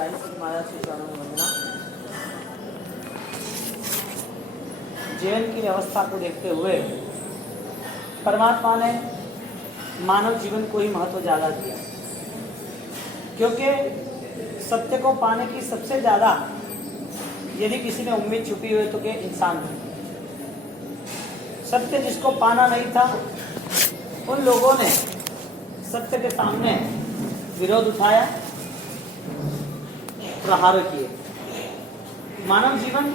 महाराज से चरणों में वंदना। जीवन की व्यवस्था को देखते हुए परमात्मा ने मानव जीवन को ही महत्व ज़्यादा दिया, क्योंकि सत्य को पाने की सबसे ज़्यादा यदि किसी में उम्मीद छुपी हुई तो क्या इंसान है। सत्य जिसको पाना नहीं था उन लोगों ने सत्य के सामने विरोध उठाया, प्रहार किए। मानव जीवन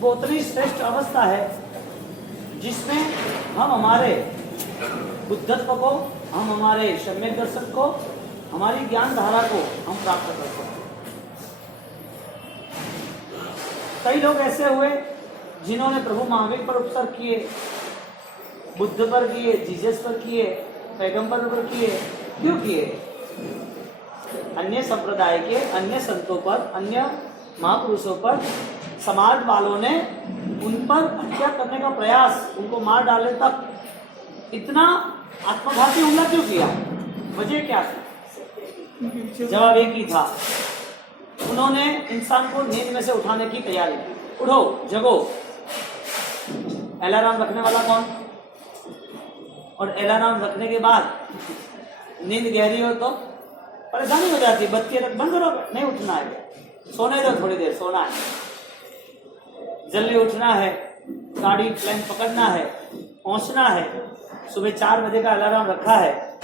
वो उतनी श्रेष्ठ अवस्था है जिसमें हम हमारे बुद्धत्व को, हम हमारे सम्यक दर्शन को, हमारी ज्ञान धारा को हम प्राप्त कर सकते हैं। कई लोग ऐसे हुए जिन्होंने प्रभु महावीर पर उपसर्ग किए, बुद्ध पर किए, जीसस पर किए, पैगंबर पर किए। क्यों किए? अन्य संप्रदाय के अन्य संतों पर, अन्य महापुरुषों पर समाज वालों ने उन पर हत्या करने का प्रयास, उनको मार डालने तक इतना आत्मघाती हमला क्यों किया? वजह क्या थी? जवाब एक ही था, उन्होंने इंसान को नींद में से उठाने की तैयारी की। उठो, जगो। अलार्म रखने वाला कौन? और अलार्म रखने के बाद नींद गहरी हो तो परेशानी हो जाती, बत्ती तक बंद करो, नहीं उठना है, सोने दो थोड़ी देर, सोना है, जल्दी उठना है, गाड़ी प्लेन पकड़ना है, पहुंचना है। सुबह 4 बजे का अलार्म रखा है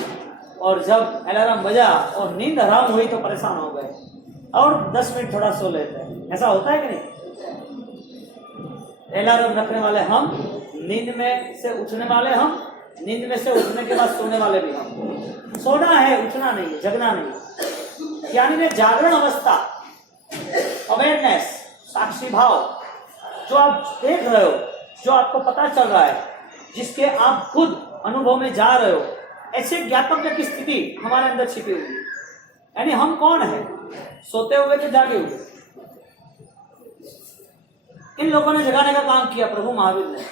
और जब अलार्म बजा और नींद हराम हुई तो परेशान हो गए और 10 मिनट थोड़ा सो लेते हैं। ऐसा होता है कि नहीं? अलार्म रखने वाले हम, नींद में से उठने वाले हम, नींद में से उठने के बाद सोने वाले भी हम। सोना है, उठना नहीं, जगना नहीं। यानी ने जागरण अवस्था, अवेयरनेस, साक्षी भाव, जो आप देख रहे हो, जो आपको पता चल रहा है, जिसके आप खुद अनुभव में जा रहे हो, ऐसे ज्ञापक की स्थिति हमारे अंदर छिपी हुई है। यानी हम कौन है? सोते हुए कि जागे हुए? इन लोगों ने जगाने का काम किया, प्रभु महावीर ने।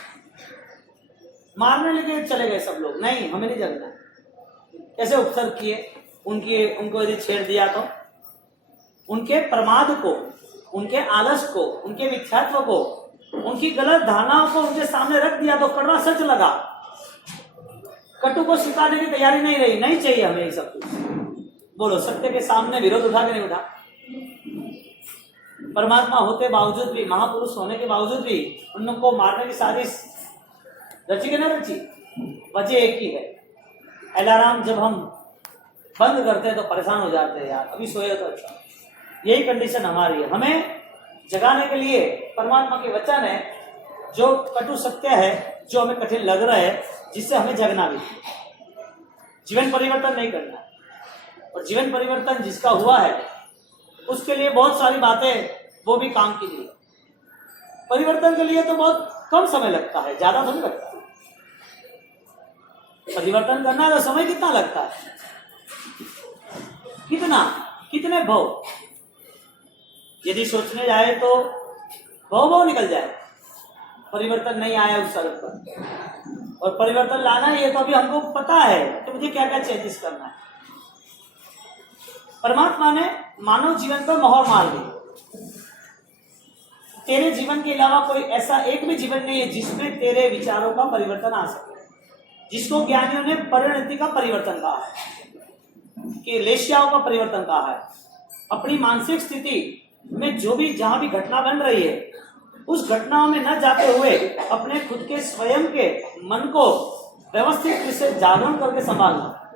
मारने लेके चले गए सब लोग, नहीं हमें नहीं जगना। कैसे उपसर्ग किए? उनको यदि छेड़ दिया तो उनके प्रमाद को, उनके आलस को, उनके मिथ्यात्व को, उनकी गलत धारणाओं को उनके सामने रख दिया तो कड़वा सच लगा। कटु को स्वीकारने की तैयारी नहीं रही। नहीं चाहिए हमें ये सब कुछ। बोलो, सत्य के सामने विरोध उठा के नहीं उठा? परमात्मा होते बावजूद भी, महापुरुष होने के बावजूद भी उन लोगों को मारने की साजिश रची कि ना रची? वजह एक ही है, अलार्म जब हम बंद करते हैं तो परेशान हो जाते हैं, यार अभी सोए तो अच्छा। यही कंडीशन हमारी है। हमें जगाने के लिए परमात्मा के वचन है, जो कटु सत्य है, जो हमें कठिन लग रहा है, जिससे हमें जगना भी। जीवन परिवर्तन नहीं करना, और जीवन परिवर्तन जिसका हुआ है उसके लिए बहुत सारी बातें वो भी काम की नहीं। परिवर्तन के लिए तो बहुत कम समय लगता है, ज्यादा तो नहीं लगता। परिवर्तन करना है तो समय कितना लगता है? कितने भव? यदि सोचने जाए तो भव निकल जाए। परिवर्तन नहीं आया उस सड़क पर, और परिवर्तन लाना ही है तो अभी हमको पता है कि मुझे क्या क्या चेंजेस करना है। परमात्मा ने मानव जीवन पर मोहर मार दी। तेरे जीवन के अलावा कोई ऐसा एक भी जीवन नहीं है जिसमें तेरे विचारों का परिवर्तन आ सके, जिसको ज्ञानियों ने परिणति का परिवर्तन कहा है, कि लेशियाओं का परिवर्तन कहा है। अपनी मानसिक स्थिति में जो भी, जहां भी घटना बन रही है, उस घटनाओं में न जाते हुए अपने खुद के स्वयं के मन को व्यवस्थित रूप से जागरण करके संभालना।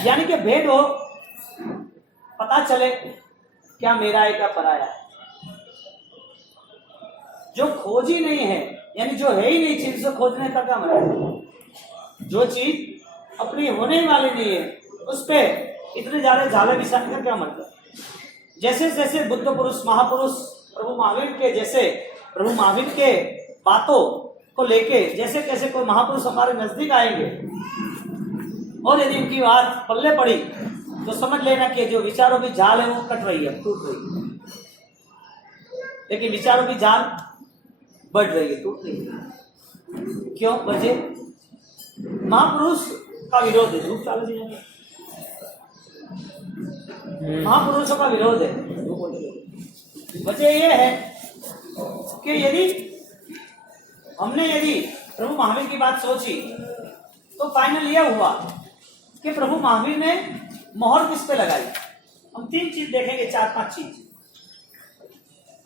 यानी कि भेद हो, पता चले क्या मेरा है क्या पराया है। जो खोज ही नहीं है, यानी जो है ही नहीं चीज, से खोजने का क्या मतलब? जो चीज अपनी होने वाली नहीं है उस पे इतने ज्यादा झाले बिछाने का क्या मतलब? जैसे जैसे बुद्ध पुरुष, महापुरुष प्रभु महावीर के, जैसे प्रभु महावीर के बातों को लेके जैसे कैसे कोई महापुरुष हमारे नजदीक आएंगे और यदि उनकी बात पल्ले पड़ी तो समझ लेना कि जो विचारों की जाल है वो कट रही है, टूट रही है। लेकिन विचारों की जाल बढ़ रही है, टूट रही है। क्यों? वजह महापुरुष का विरोध है। धूप चालू जी, महापुरुषों का विरोध है। वजह यह है कि यदि प्रभु महावीर की बात सोची तो फाइनल यह हुआ कि प्रभु महावीर ने मोहर किस पे लगाई। हम 3 चीज देखेंगे, 4-5 चीज।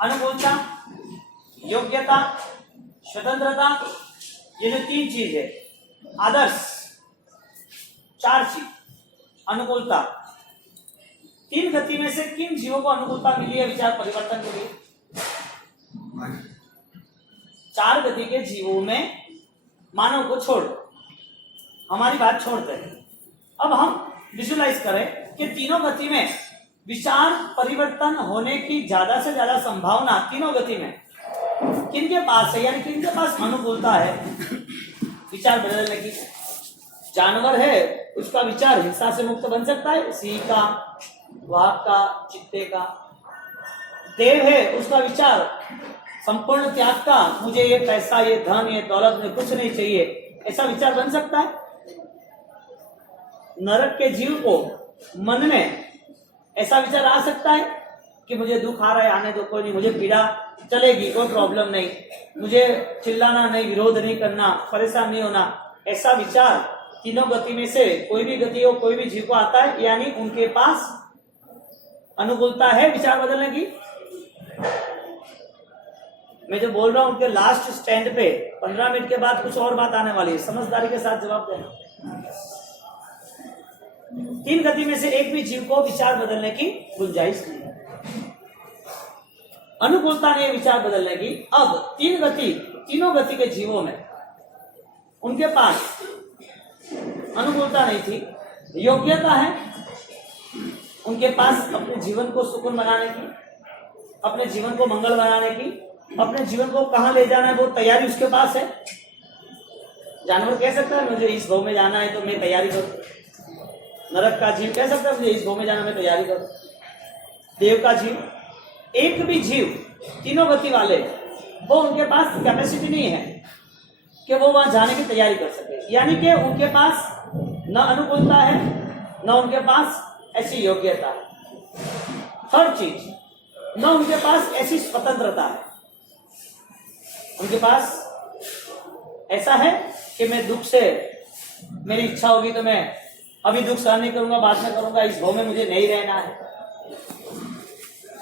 अनुकूलता, योग्यता, स्वतंत्रता, ये जो 3 चीज है। आदर्श 4 चीज। अनुकूलता, 3 गति में से किन जीवों को अनुकूलता मिली है विचार परिवर्तन के लिए? 4 गति के जीवों में मानव को छोड़ हमारी बात छोड़ते हैं। अब हम विजुलाइज करें कि तीनों गति में विचार परिवर्तन होने की ज्यादा से ज्यादा संभावना तीनों गति में किनके पास है, यानी किनके पास अनुकूलता है विचार बदलने की? जानवर है, उसका विचार हिंसा से मुक्त बन सकता है, सिंह का, वाघ का, चित्ते का। देव है, उसका विचार संपूर्ण त्याग का, मुझे ये पैसा, ये धन, ये दौलत में कुछ नहीं चाहिए, ऐसा विचार बन सकता है। नरक के जीव को मन में ऐसा विचार आ सकता है कि मुझे दुख आ रहा है, आने दो, कोई नहीं, मुझे पीड़ा चलेगी, कोई प्रॉब्लम नहीं, मुझे चिल्लाना नहीं, विरोध नहीं करना, परेशान नहीं होना। ऐसा विचार तीनों गति में से कोई भी गति हो, कोई भी जीव को आता है, यानी उनके पास अनुकूलता है विचार बदलने की। मैं जो बोल रहा हूं उनके लास्ट स्टैंड पे 15 मिनट के बाद कुछ और बात आने वाली है, समझदारी के साथ जवाब देना। 3 गति में से एक भी जीव को विचार बदलने की गुंजाइश नहीं है। अनुकूलता नहीं विचार बदलने की। अब तीनों गति के जीवों में उनके पास अनुकूलता नहीं थी, योग्यता है उनके पास अपने जीवन को सुकून बनाने की, अपने जीवन को मंगल बनाने की, अपने जीवन को कहां ले जाना है वो तैयारी उसके पास है। जानवर कह सकता है मुझे इस भाव में जाना है तो मैं तैयारी करूं। नरक का जीव कह सकता है मुझे इस भाव में जाना, मैं तैयारी करूं। देव का जीव, एक भी जीव तीनों गति वाले, वो उनके पास कैपेसिटी नहीं है कि वो वहां जाने की तैयारी कर सके, यानी कि उनके पास न अनुकूलता है न उनके पास ऐसी योग्यता है। हर चीज, न उनके पास ऐसी स्वतंत्रता है। उनके पास ऐसा है कि मैं दुख से, मेरी इच्छा होगी तो मैं अभी दुख सहन नहीं करूंगा, बाद में करूंगा, इस भाव में मुझे नहीं रहना है,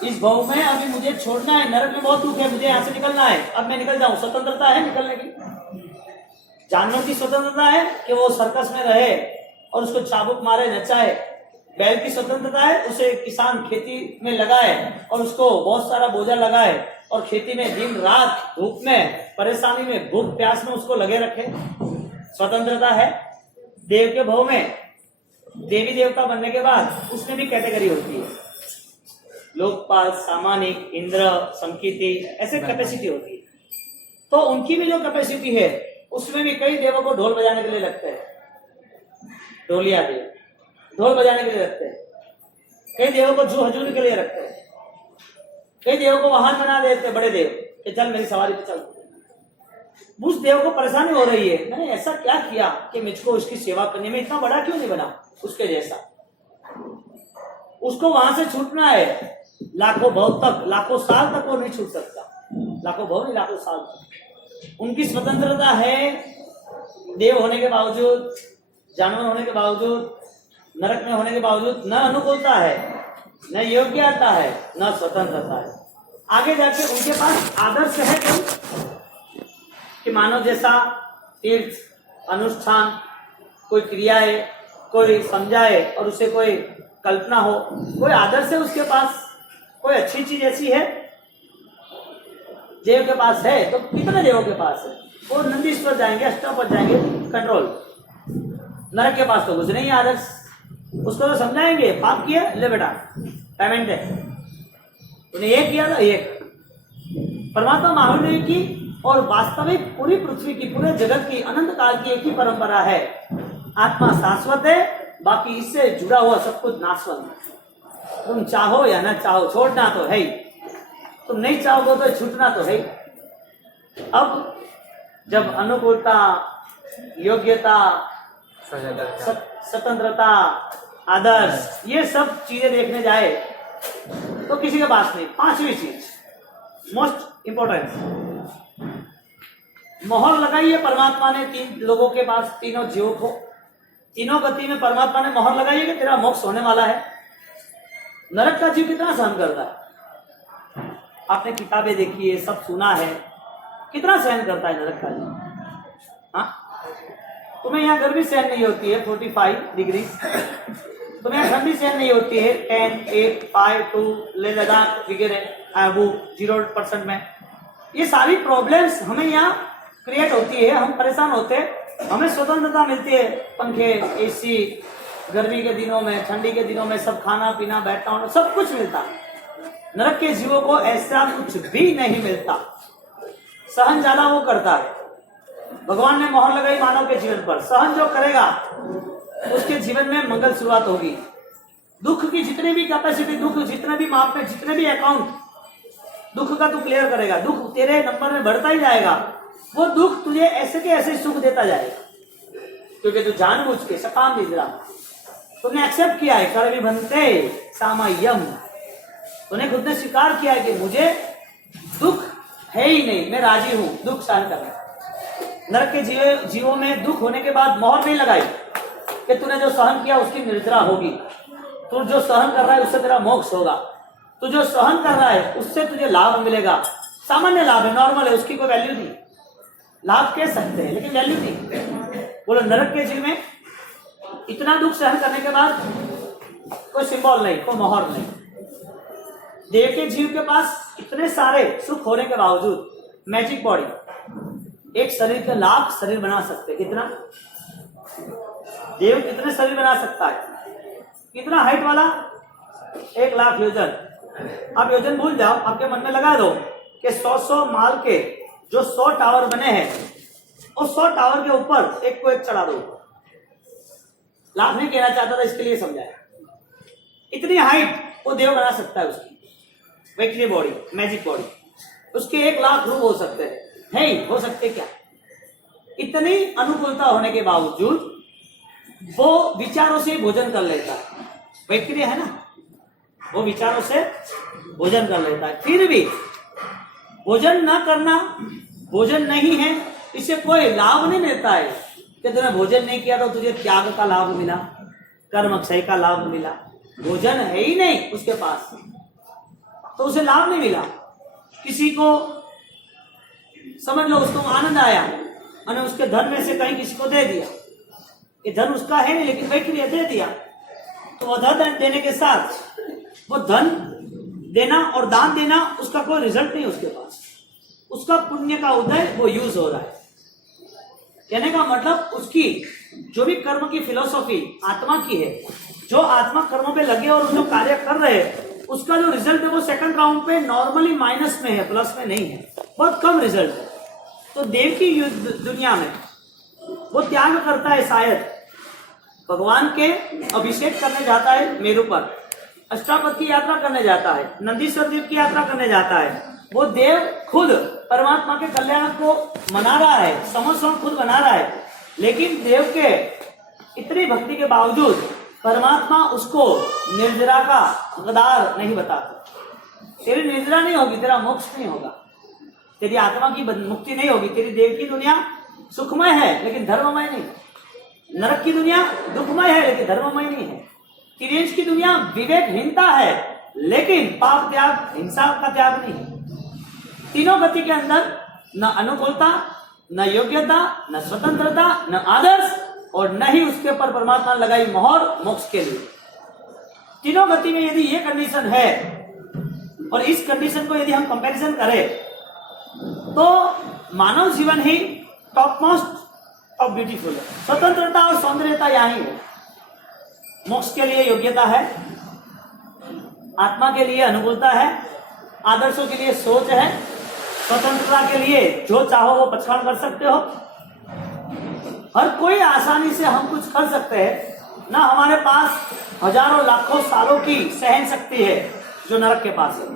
इस भाव में अभी मुझे छोड़ना है, नरक में बहुत दुख है, मुझे यहां से निकलना है, अब मैं निकल जाऊं। स्वतंत्रता है निकलने की। जानवर की स्वतंत्रता है कि वो सर्कस में रहे और उसको चाबुक मारे, नचाए। बैल की स्वतंत्रता है उसे किसान खेती में लगाए और उसको बहुत सारा बोझा लगाए और खेती में दिन रात धूप में, परेशानी में, भूख प्यास में उसको लगे रखे। स्वतंत्रता है। देव के भाव में देवी देवता बनने के बाद उसमें भी कैटेगरी होती है, लोकपाल, सामानिक, इंद्र, संकीर्ति, ऐसे कैपेसिटी होती है। तो उनकी भी जो कैपेसिटी है उसमें भी कई देवों को ढोल बजाने के लिए लगते हैं, ढोलिया देव ढोल बजाने के लिए रखते हैं, कई देवों को जू हजूर के लिए रखते हैं, कई देवों को वाहन बना देते हैं, बड़े देव कि चल मेरी सवारी पे चल। उस देव को परेशानी हो रही है, मैंने ऐसा क्या किया कि मुझको उसकी सेवा करने में इतना बड़ा क्यों नहीं बना उसके जैसा। उसको वहां से छूटना है, लाखों भव तक, लाखों साल तक वो नहीं छूट सकता, लाखों भव नहीं, लाखों साल तक। उनकी स्वतंत्रता है, देव होने के बावजूद, जानवर होने के बावजूद, नरक में होने के बावजूद न अनुकूलता है, न योग्यता है, न स्वतंत्रता है। आगे जाके उनके पास आदर्श है कि मानव जैसा तीर्थ अनुष्ठान, कोई क्रियाएं कोई समझाए और उसे कोई कल्पना हो, कोई आदर्श है उसके पास, कोई अच्छी चीज ऐसी है देव के पास है। तो कितने देवों के पास है? वो नंदीश्वर जाएंगे, अष्टम पर जाएंगे, कंट्रोल। नरक के पास तो कुछ नहीं आदर्श, उसको तो समझाएंगे, पाप किया ले बेटा पेमेंट है, तूने ये किया था एक। परमात्मा महावीर ने की और वास्तविक पूरी पृथ्वी की, पूरे जगत की, अनंत काल की एक ही परंपरा है। आत्मा शाश्वत है, बाकी इससे जुड़ा हुआ सब कुछ नाशवंत। तुम चाहो या न चाहो, छोड़ना तो है ही, तुम नहीं चाहोगे तो छूटना तो है ही। अब जब अनुकूलता, योग्यता, स्वतंत्रता, आदर्श, ये सब चीजें देखने जाए तो किसी के पास नहीं। 5वीं चीज मोस्ट इंपॉर्टेंट, मोहर लगाई है परमात्मा ने तीन लोगों के पास, तीनों जीवों को, तीनों गति में परमात्मा ने मोहर लगाई है कि तेरा मोक्ष होने वाला है। नरक का जीव कितना सहन करता है? आपने किताबें देखी है, सब सुना है, कितना सहन करता है नरक का जीव। हाँ, तुम्हें यहाँ गर्मी सहन नहीं होती है 45 डिग्री, तुम्हें यहाँ ठंडी सहन नहीं होती है 10, 8, 5, 2 ले लद्दाख वगैरह वो 0% में। ये सारी प्रॉब्लम्स हमें यहाँ क्रिएट होती है, हम परेशान होते हैं, हमें स्वतंत्रता मिलती है, पंखे, एसी, गर्मी के दिनों में, ठंडी के दिनों में सब खाना पीना बैठना होना सब कुछ मिलता है। नरक के जीवों को ऐसा कुछ भी नहीं मिलता, सहन ज्यादा वो करता है। भगवान ने मोहर लगाई मानव के जीवन पर, सहन जो करेगा उसके जीवन में मंगल शुरुआत होगी। दुख की जितनी भी कैपेसिटी, दुख जितने भी माप में, जितने भी अकाउंट दुख का तू क्लियर करेगा, दुख तेरे नंबर में बढ़ता ही जाएगा। वो दुख तुझे ऐसे के ऐसे सुख देता जाएगा, क्योंकि तू जानबूझ के सकाम निद्रा तुमने एक्सेप्ट किया है, कर्मी बनते सामयम, तूने खुद ने स्वीकार किया है कि मुझे दुख है ही नहीं, मैं राजी हूं दुख सहन करना। नरक के जीवों में दुख होने के बाद मोहर नहीं लगाई कि तूने जो सहन किया उसकी निर्जरा होगी, तू जो सहन कर रहा है उससे तेरा मोक्ष होगा, तू जो सहन कर रहा है उससे तुझे लाभ मिलेगा। सामान्य लाभ है, नॉर्मल है, उसकी कोई वैल्यू नहीं, लाभ कह सकते हैं लेकिन वैल्यू नहीं। बोलो नरक के जीव में इतना दुख सहन करने के बाद कोई सिंबल नहीं, कोई मोहर नहीं। देव के जीव के पास इतने सारे सुख होने के बावजूद मैजिक बॉडी, एक शरीर के लाख शरीर बना सकते, कितना देव कितने शरीर बना सकता है, कितना हाइट वाला 1 लाख योजन। आप योजन भूल जाओ, आपके मन में लगा दो कि 100 माल के जो 100 टावर बने हैं उस 100 टावर के ऊपर एक को एक चढ़ा दो। लाख नहीं कहना चाहता था, इसके लिए समझाया। इतनी हाइट वो देव बना सकता है, उसकी वैक्ट्री बॉडी, मैजिक बॉडी, उसके 1 लाख रूप हो सकते हैं, है हो सकते क्या? इतनी अनुकूलता होने के बावजूद वो विचारों से भोजन कर लेता है। वैक्ट्री है ना, वो विचारों से भोजन कर लेता है, फिर भी भोजन न करना, भोजन नहीं है, इससे कोई लाभ नहीं मिलता है कि तूने भोजन नहीं किया तो तुझे त्याग का लाभ मिला, कर्म क्षय का लाभ मिला। भोजन है ही नहीं उसके पास तो उसे लाभ नहीं मिला। किसी को समझ लो उसको आनंद आया और उसके धन में से कहीं किसी को दे दिया, ये धन उसका है नहीं लेकिन वही दे दिया, तो वो धन देने के साथ वो धन देना और दान देना उसका कोई रिजल्ट नहीं उसके पास, उसका पुण्य का उदय वो यूज हो रहा है। कहने का मतलब उसकी जो भी कर्म की फिलोसॉफी आत्मा की है, जो आत्मा कर्मों पे लगे और जो कार्य कर रहे हैं उसका जो रिजल्ट है वो सेकंड राउंड पे नॉर्मली माइनस में है, प्लस में नहीं है, बहुत कम रिजल्ट है। तो देव की दुनिया में वो त्याग करता है, शायद भगवान के अभिषेक करने जाता है मेरू पर, अष्टापद की यात्रा करने जाता है, नंदीश्वर देव की यात्रा करने जाता है, वो देव खुद परमात्मा के कल्याण को मना रहा है, समझ खुद बना रहा है, लेकिन देव के इतनी भक्ति के बावजूद परमात्मा उसको निर्जरा का हकदार नहीं बताता। तेरी निर्जरा नहीं होगी, तेरा मोक्ष नहीं होगा, तेरी आत्मा की मुक्ति नहीं होगी। तेरी देव की दुनिया सुखमय है लेकिन धर्ममय नहीं, नरक की दुनिया दुखमय है लेकिन धर्ममय नहीं है, तिर्यंश की दुनिया विवेकहीनता है लेकिन पाप त्याग, हिंसा का त्याग नहीं है। तीनों गति के अंदर न अनुकूलता, न योग्यता, न स्वतंत्रता, न आदर्श और न ही उसके ऊपर परमात्मा लगाई मोहर मोक्ष के लिए। तीनों गति में यदि ये कंडीशन है और इस कंडीशन को यदि हम कंपैरिजन करें तो मानव जीवन ही टॉप मोस्ट ऑफ ब्यूटीफुल है। स्वतंत्रता और सौंदर्यता यहाँ ही है। मोक्ष के लिए योग्यता है, आत्मा के लिए अनुकूलता है, आदर्शों के लिए सोच है, स्वतंत्रता के लिए जो चाहो वो पछाड़ कर सकते हो। हर कोई आसानी से हम कुछ कर सकते हैं, ना हमारे पास हजारों लाखों सालों की सहन शक्ति है जो नरक के पास है,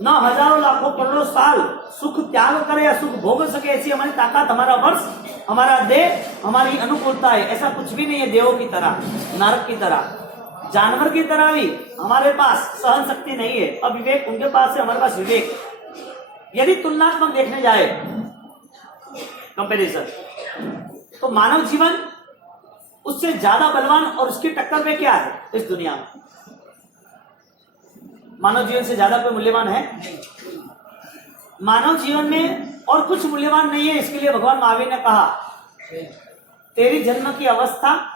ना हजारों लाखों करोड़ों साल सुख त्याग करे या सुख भोग सके ऐसी हमारी ताकत, हमारा वर्ष, हमारा देह, हमारी अनुकूलता है। ऐसा कुछ भी नहीं है देवों की तरह, नरक की तरह, जानवर की तरह भी हमारे पास सहन शक्ति नहीं है। अब विवेक उनके पास है, हमारे पास विवेक। यदि तुलनात्मक देखने जाए, कंपैरिजन, तो मानव जीवन उससे ज्यादा बलवान और उसकी टक्कर में क्या है इस दुनिया में? मानव जीवन से ज्यादा कोई मूल्यवान है? मानव जीवन में और कुछ मूल्यवान नहीं है। इसके लिए भगवान महावीर ने कहा, तेरी जन्म की अवस्था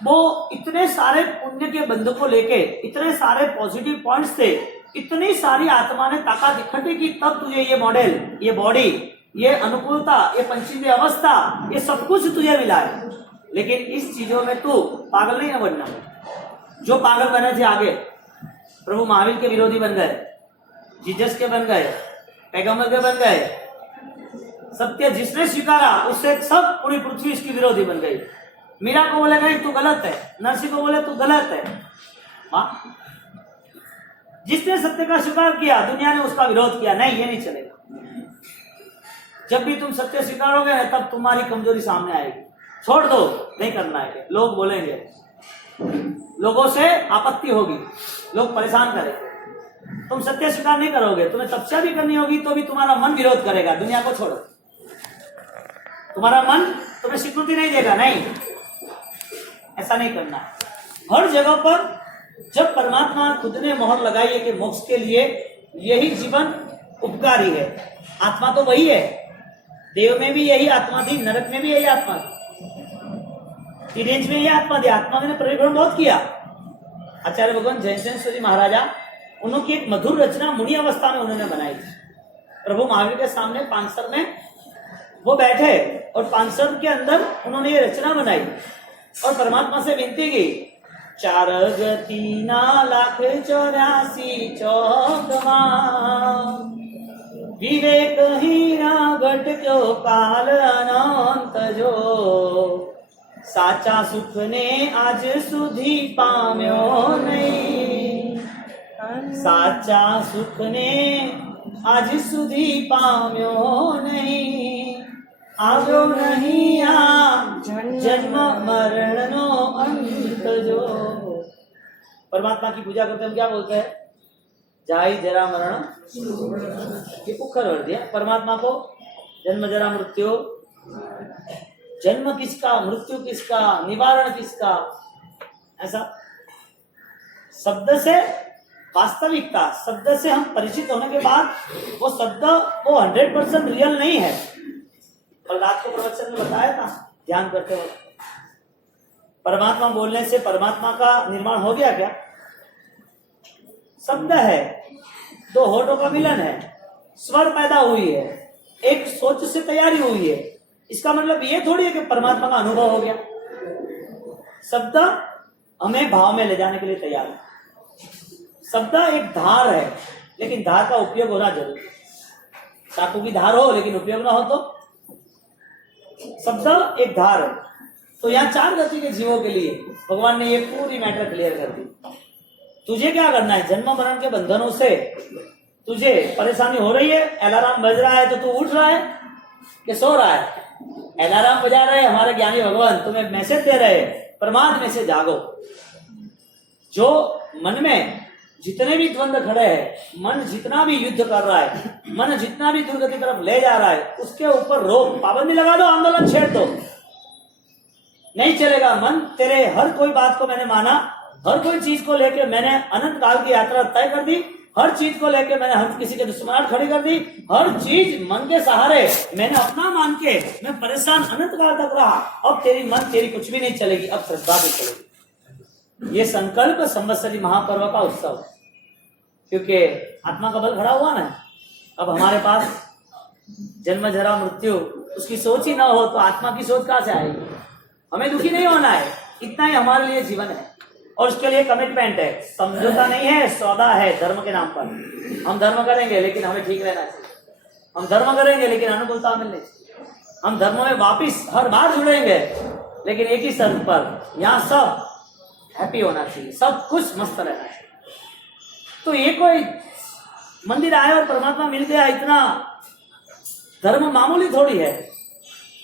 वो इतने सारे पुण्य के बंधु को लेके, इतने सारे पॉजिटिव पॉइंट्स थे, इतनी सारी आत्मा ने ताकत इकट्ठी की, तब तुझे ये मॉडल, ये बॉडी, ये अनुकूलता, ये पंचमी अवस्था, ये सब कुछ तुझे मिला है। लेकिन इस चीजों में तू पागल नहीं न बनना। जो पागल बने थे आगे, प्रभु महावीर के विरोधी बन गए, जीसस के बन गए, पैगंबर के बन गए, सत्य जिसने स्वीकारा उससे सब पूरी पृथ्वी इसकी विरोधी बन गई। मीरा को बोले गई तू गलत है, नरसी को बोले तू गलत है। हाँ, जिसने सत्य का स्वीकार किया दुनिया ने उसका विरोध किया, नहीं ये नहीं चलेगा। जब भी तुम सत्य स्वीकारोगे तब तुम्हारी कमजोरी सामने आएगी। छोड़ दो, नहीं करना है, लोग बोलेंगे, लोगों से आपत्ति होगी, लोग परेशान करेंगे। तुम सत्य स्वीकार नहीं करोगे, तुम्हें तपस्या भी करनी होगी तो भी तुम्हारा मन विरोध करेगा। दुनिया को छोड़ो, तुम्हारा मन तुम्हें स्वीकृति नहीं देगा। नहीं, ऐसा नहीं करना है। हर जगह पर जब परमात्मा खुद ने मोहर लगाई है कि मोक्ष के लिए यही जीवन उपकारी है, आत्मा तो वही है, देव में भी यही आत्मा थी, नरक में भी यही आत्मा थी, रेंज में यही आत्मा थी। आत्मा ने परिभ्रमण बहुत किया। आचार्य भगवान जयचंद महाराजा, उनकी एक मधुर रचना मुनि अवस्था में उन्होंने बनाई थी। प्रभु महावीर के सामने पानसर में वो बैठे और पानसर के अंदर उन्होंने ये रचना बनाई और परमात्मा से विनती की, 4 गति 9,84 चौकवा, विवेक हीरा घट क्यों काल अनंत जो, साचा सुख ने आज सुधी पाम्यो नहीं, साचा सुख ने आज सुधी पाम्यो नहीं, आव्यो नहीं आ जन्म मरण नो अंत जो। परमात्मा की पूजा करते हम क्या बोलते हैं? जाई जरा मरण, ये उखर वर्ड दिया परमात्मा को। जन्म जरा मृत्यु, जन्म किसका, मृत्यु किसका, निवारण किसका, ऐसा शब्द से वास्तविकता, शब्द से हम परिचित होने के बाद वो शब्द वो 100% रियल नहीं है। प्रहलाद को प्रवचन में बताया था, ध्यान करते हो, परमात्मा बोलने से परमात्मा का निर्माण हो गया क्या? शब्द है, 2 होठों का मिलन है, स्वर पैदा हुई है, एक सोच से तैयारी हुई है। इसका मतलब ये थोड़ी है कि परमात्मा का अनुभव हो गया। शब्द हमें भाव में ले जाने के लिए तैयार है। शब्द एक धार है, लेकिन धार का उपयोग होना जरूरी है। चाकू की धार हो लेकिन उपयोग ना हो तो शब्द एक धार है। तो यहाँ 4 गति के जीवों के लिए भगवान ने ये पूरी मैटर क्लियर कर दी। तुझे क्या करना है? जन्म मरण के बंधनों से तुझे परेशानी हो रही है, अलार्म बज रहा है तो तू उठ रहा है कि सो रहा है? अलार्म बजा रहे हमारे ज्ञानी भगवान, तुम्हें मैसेज दे रहे, प्रमाद में से जागो। जो मन में जितने भी द्वंद्व खड़े हैं, मन जितना भी युद्ध कर रहा है, मन जितना भी दुर्गति तरफ ले जा रहा है, उसके ऊपर रोक, पाबंदी लगा दो, आंदोलन छेड़ दो। नहीं चलेगा मन, तेरे हर कोई बात को मैंने माना, हर कोई चीज को लेकर मैंने अनंत काल की यात्रा तय कर दी, हर चीज को लेकर मैंने हर किसी के दुश्मनाहट खड़ी कर दी, हर चीज मन के सहारे मैंने अपना मान के मैं परेशान अनंत काल तक रहा। अब तेरी मन तेरी कुछ भी नहीं चलेगी, अब श्रद्धा भी चलेगी। ये संकल्प संवत्सरी महापर्व का उत्सव है, क्योंकि आत्मा का बल खड़ा हुआ ना। अब हमारे पास जन्म जरा मृत्यु उसकी सोच ही ना हो तो आत्मा की सोच कहां से आएगी? हमें दुखी नहीं होना है, इतना ही हमारे लिए जीवन है। और उसके लिए कमिटमेंट है, समझौता नहीं है, सौदा है। धर्म के नाम पर हम धर्म करेंगे लेकिन हमें ठीक रहना चाहिए, हम धर्म करेंगे लेकिन अनुकूलता मिलनी चाहिए, हम धर्म में वापिस हर बार जुड़ेंगे लेकिन एक ही शर्त पर, यहाँ सब हैप्पी होना चाहिए, सब कुछ मस्त रहना चाहिए। तो ये कोई मंदिर आया और परमात्मा मिल गया, इतना धर्म मामूली थोड़ी है।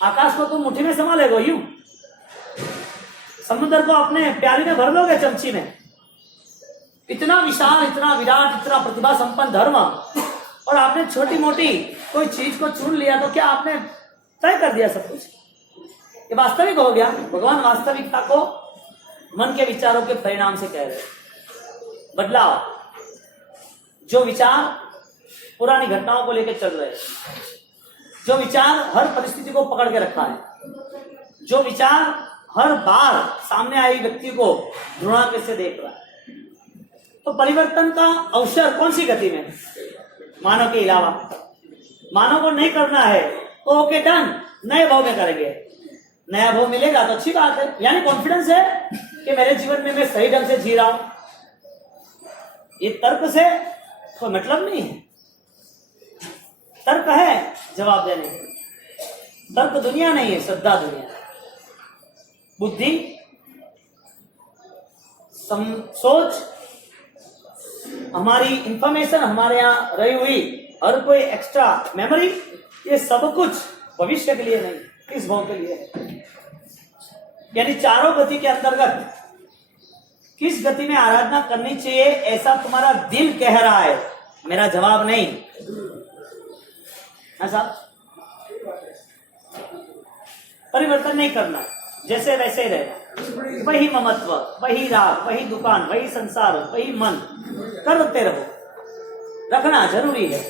आकाश को तुम मुट्ठी में संभालेगो यूं, समुद्र को अपने प्याली में भर लोगे चमची में। इतना विशाल, इतना विराट, इतना प्रतिभा संपन्न धर्म, और आपने छोटी मोटी कोई चीज को चुन लिया तो क्या आपने तय कर दिया सब कुछ? ये वास्तविक हो गया। भगवान वास्तविकता को मन के विचारों के परिणाम से कह रहे। बदलाव, जो विचार पुरानी घटनाओं को लेकर चल रहे, जो विचार हर परिस्थिति को पकड़ के रखा है, जो विचार हर बार सामने आई व्यक्ति को घृणा से देख रहा है, तो परिवर्तन का अवसर कौन सी गति में? मानव के अलावा। मानव को नहीं करना है तो ओके डन, नए भाव में करेंगे। नया भाव मिलेगा तो अच्छी बात है, यानी कॉन्फिडेंस है कि मेरे जीवन में मैं सही ढंग से जी रहा हूं। ये तर्क से कोई मतलब नहीं है। तर्क है जवाब देने, तर्क दुनिया नहीं है, श्रद्धा दुनिया है। बुद्धि, सोच, हमारी इंफॉर्मेशन, हमारे यहाँ रही हुई हर कोई एक्स्ट्रा मेमोरी, ये सब कुछ भविष्य के लिए नहीं, किस भाव के लिए है? यानी चारों गति के अंतर्गत किस गति में आराधना करनी चाहिए ऐसा तुम्हारा दिल कह रहा है, मेरा जवाब नहीं। ऐसा परिवर्तन नहीं करना, जैसे वैसे ही रहना, वही ममत्व, वही राग, वही दुकान, वही संसार, वही मन करते रहो। रखना जरूरी है,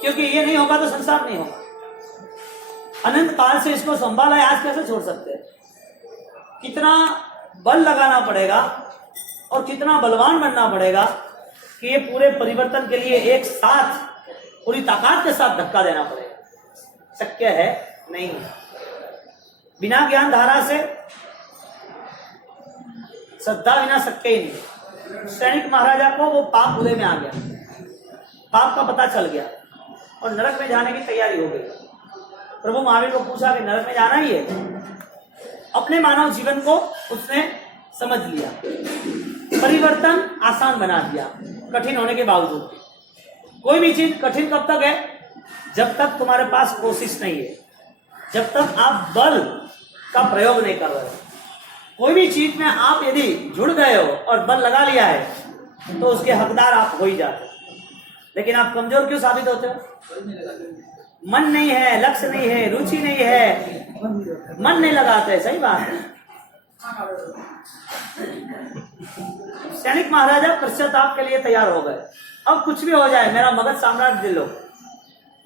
क्योंकि ये नहीं होगा तो संसार नहीं होगा। अनंत काल से इसको संभाला है, आज कैसे छोड़ सकते हैं? कितना बल लगाना पड़ेगा और कितना बलवान बनना पड़ेगा कि ये पूरे परिवर्तन के लिए एक साथ पूरी ताकत के साथ धक्का देना पड़ेगा। शक्य है नहीं है। बिना ज्ञान धारा से श्रद्धा बिना शक्य ही नहीं। सैनिक महाराजा को वो पाप उदय में आ गया, पाप का पता चल गया और नरक में जाने की तैयारी हो गई। प्रभु महावीर को पूछा कि नरक में जाना ही है। अपने मानव जीवन को उसने समझ लिया, परिवर्तन आसान बना दिया कठिन होने के बावजूद। कोई भी चीज कठिन कब तक है? जब तक तुम्हारे पास कोशिश नहीं है, जब तक आप बल का प्रयोग नहीं कर रहे हो। कोई भी चीज में आप यदि जुड़ गए हो और बल लगा लिया है तो उसके हकदार आप हो ही जाते हो। लेकिन आप कमजोर क्यों साबित होते हो? मन नहीं है, लक्ष्य नहीं है, रुचि नहीं है, मन नहीं लगाते। सही बात है। सैनिक महाराजा पश्चाताप के लिए तैयार हो गए। अब कुछ भी हो जाए, मेरा मगध साम्राज्य ले लो,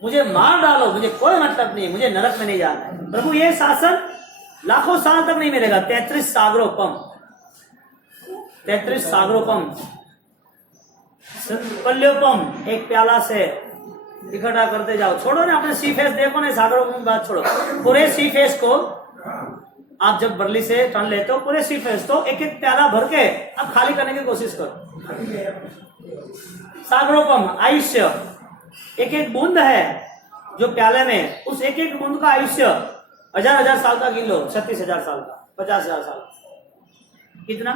मुझे मार डालो, मुझे कोई मतलब नहीं, मुझे नरक में नहीं जाना है। प्रभु ये शासन लाखों साल तक नहीं मिलेगा। 33 सागरोपम, 33 सागरोपम, पल्योपम, एक प्याला से इकट्ठा करते जाओ। छोड़ो ना अपने सी फेस, देखो ना सागरोपम की बात छोड़ो। पूरे सी फेस को आप जब बरली से टन लेते हो, पूरे सी फेस तो एक एक प्याला भर के आप खाली करने की कोशिश करो। सागरोपम आयुष्य, एक एक बूंद है जो प्याले में, उस एक एक बूंद का आयुष्य 1000 साल का गिन लो, 36,000 साल का, 50,000 साल का, कितना?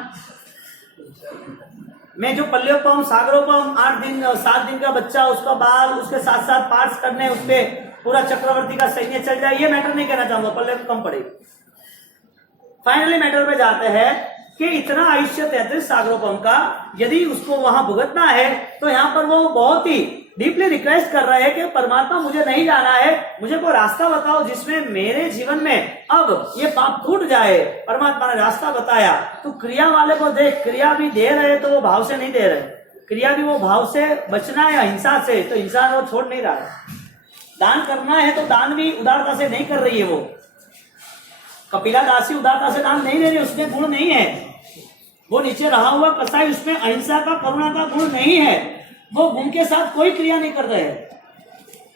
मैं जो पल्योपम, सागरोपम, 8 दिन 7 दिन का बच्चा, उसका बाल, उसके साथ साथ पार्ट्स करने, उसपे पूरा चक्रवर्ती का सैन्य चल जाए, ये मैटर नहीं कहना चाहूंगा, पल्ले कम पड़ेगी। फाइनली मैटर पे जाते हैं कि इतना आयुष्य 33 सागरोपम का यदि उसको वहां भुगतना है तो यहाँ पर वो बहुत ही डीपली रिक्वेस्ट कर रहे हैं कि परमात्मा मुझे नहीं जाना है, मुझे कोई रास्ता बताओ जिसमें मेरे जीवन में अब ये पाप टूट जाए। परमात्मा ने रास्ता बताया। तो क्रिया वाले को देख, क्रिया भी दे रहे तो वो भाव से नहीं दे रहे, क्रिया भी वो भाव से बचना है हिंसा से, तो हिंसा वो छोड़ नहीं रहा है। दान करना है तो दान भी उदारता से नहीं कर रही है। वो कपिला दासी उदारता से दान नहीं दे रही, उसमें गुण नहीं है। वो नीचे रहा हुआ कसाई, उसमें अहिंसा का, करुणा का गुण नहीं है। वो गुण के साथ कोई क्रिया नहीं कर रहे हैं।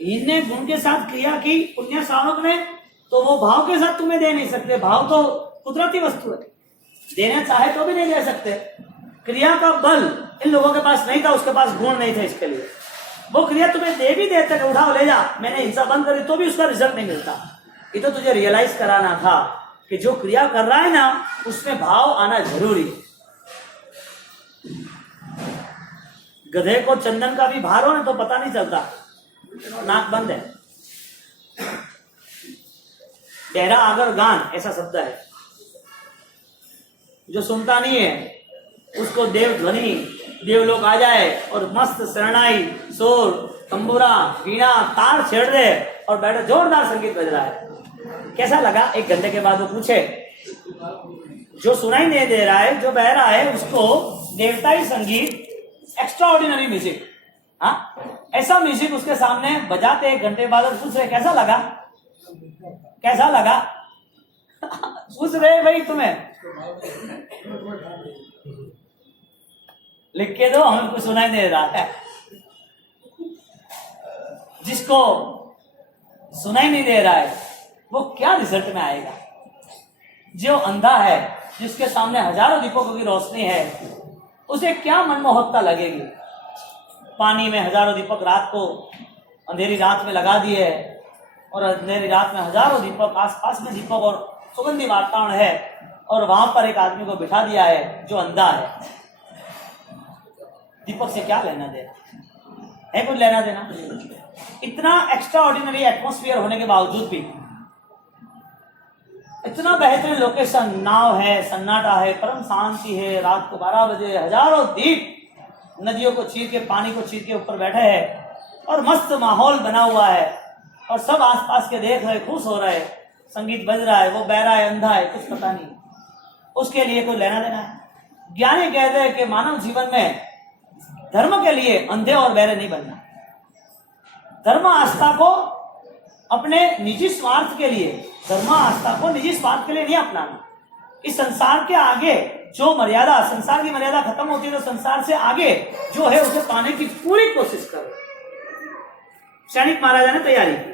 इनने गुण के साथ क्रिया की, पुण्य श्रावक ने, तो वो भाव के साथ तुम्हें दे नहीं सकते। भाव तो कुदरती वस्तु है, देना चाहे तो भी नहीं दे सकते। क्रिया का बल इन लोगों के पास नहीं था, उसके पास गुण नहीं थे इसके लिए। वो क्रिया तुम्हें दे भी देते, उठाओ ले जा, मैंने हिंसा बंद करी, तो भी उसका रिजल्ट नहीं मिलता। ये तो तुझे रियलाइज कराना था कि जो क्रिया कर रहा है ना, उसमें भाव आना जरूरी है। गधे को चंदन का भी भार हो ना तो पता नहीं चलता, नाक बंद है। तेरा अगर गान ऐसा शब्द है, जो सुनता नहीं है उसको देव ध्वनि देवलोक आ जाए और मस्त शरणाई, शोर, तंबूरा, वीणा, तार छेड़ दे और बैठे, जोरदार संगीत बज रहा है। कैसा लगा? 1 घंटे के बाद वो पूछे, जो सुनाई नहीं दे रहा है, जो बह रहा है, उसको देवताई संगीत, एक्स्ट्रा ऑर्डिनरी म्यूजिक, हाँ, ऐसा म्यूजिक उसके सामने बजाते 1 घंटे बाद और पूछ रहे कैसा लगा, कैसा लगा? पूछ रहे भाई तुम्हें, लिख के दो, हमें कुछ सुनाई नहीं दे रहा है। जिसको सुनाई नहीं दे रहा है वो क्या रिजल्ट में आएगा? जो अंधा है, जिसके सामने हजारों दीपकों की रोशनी है, उसे क्या मनमोहकता लगेगी? पानी में हजारों दीपक रात को, अंधेरी रात में लगा दिए और अंधेरी रात में हजारों दीपक, आसपास में दीपक और सुगंधी वातावरण है, और वहां पर एक आदमी को बिठा दिया है जो अंधा है। दीपक से क्या लेना देना है? कुछ लेना देना? इतना एक्स्ट्रा ऑर्डिनरी एटमोस्फियर होने के बावजूद भी, इतना बेहतरीन लोकेशन, नाव है, सन्नाटा है, परम शांति है, रात को 12 बजे हजारों दीप नदियों को चीर के, पानी को चीर के ऊपर बैठे हैं और मस्त माहौल बना हुआ है और सब आसपास के देख रहे, खुश हो रहे, संगीत बज रहा है, वो बह रहा है, अंधा है, कुछ पता नहीं, उसके लिए कोई लेना देना है? ज्ञानी कहते हैं कि मानव जीवन में धर्म के लिए अंधे और बहरे नहीं बनना। धर्म आस्था को अपने निजी स्वार्थ के लिए, धर्म आस्था को निजी स्वार्थ के लिए नहीं अपनाना। इस संसार के आगे जो मर्यादा, संसार की मर्यादा खत्म होती है तो संसार से आगे जो है उसे पाने की पूरी कोशिश करो। सैनिक महाराजा ने तैयारी की,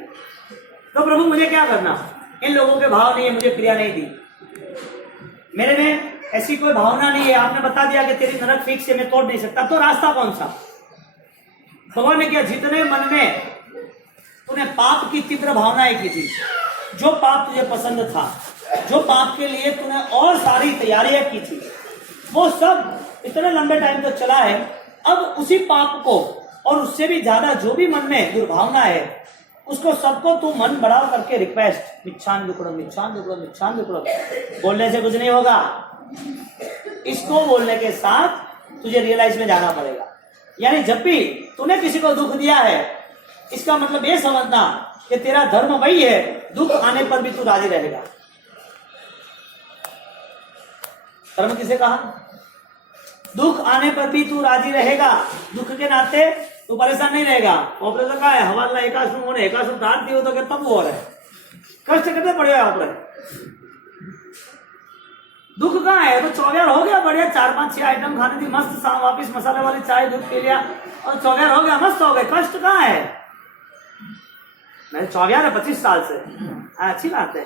तो प्रभु मुझे क्या करना? इन लोगों के भाव नहीं है, मुझे क्रिया नहीं दी, मेरे में ऐसी कोई भावना नहीं है, आपने बता दिया कि तेरी नरक फीक से मैं तोड़ नहीं सकता, तो रास्ता कौन सा? भगवान ने किया, जितने मन में तूने पाप की तीव्र भावनाएं की थी, जो पाप तुझे पसंद था, जो पाप के लिए तूने और सारी तैयारियां की थी, वो सब इतने लंबे टाइम तक चला है। अब उसी पाप को और उससे भी ज्यादा जो भी मन में दुर्भावना है, उसको सबको तू मन बढ़ा करके रिक्वेस्ट, मिच्छान दुकड़ो, मिच्छान दुकड़ो, मिच्छान दुकड़ो, बोलने से कुछ नहीं होगा। इसको बोलने के साथ तुझे रियलाइज में जाना पड़ेगा। यानी जब भी तूने किसी को दुख दिया है, इसका मतलब ये समझना कि तेरा धर्म वही है, दुख आने पर भी तू राजी रहेगा। धर्म किसे कहा? दुख आने पर भी तू राजी रहेगा, दुख के नाते तू परेशान नहीं रहेगा। ऑपरेशन का है, हवाला एकाश्रम होने, एकाश्रम डांटती हो तो क्या तब हो रहा है, कष्ट कितने पड़े आप पर। दुख कहाँ है? तो 24 हो गया, बढ़िया 4-5-6 आइटम खाने थी, मस्त शाम वापिस मसाले वाली चाय दूध पी लिया और 24 हो गया, मस्त हो गए। कष्ट कहाँ है? मैं 24 है 25 साल से, अच्छी बात है।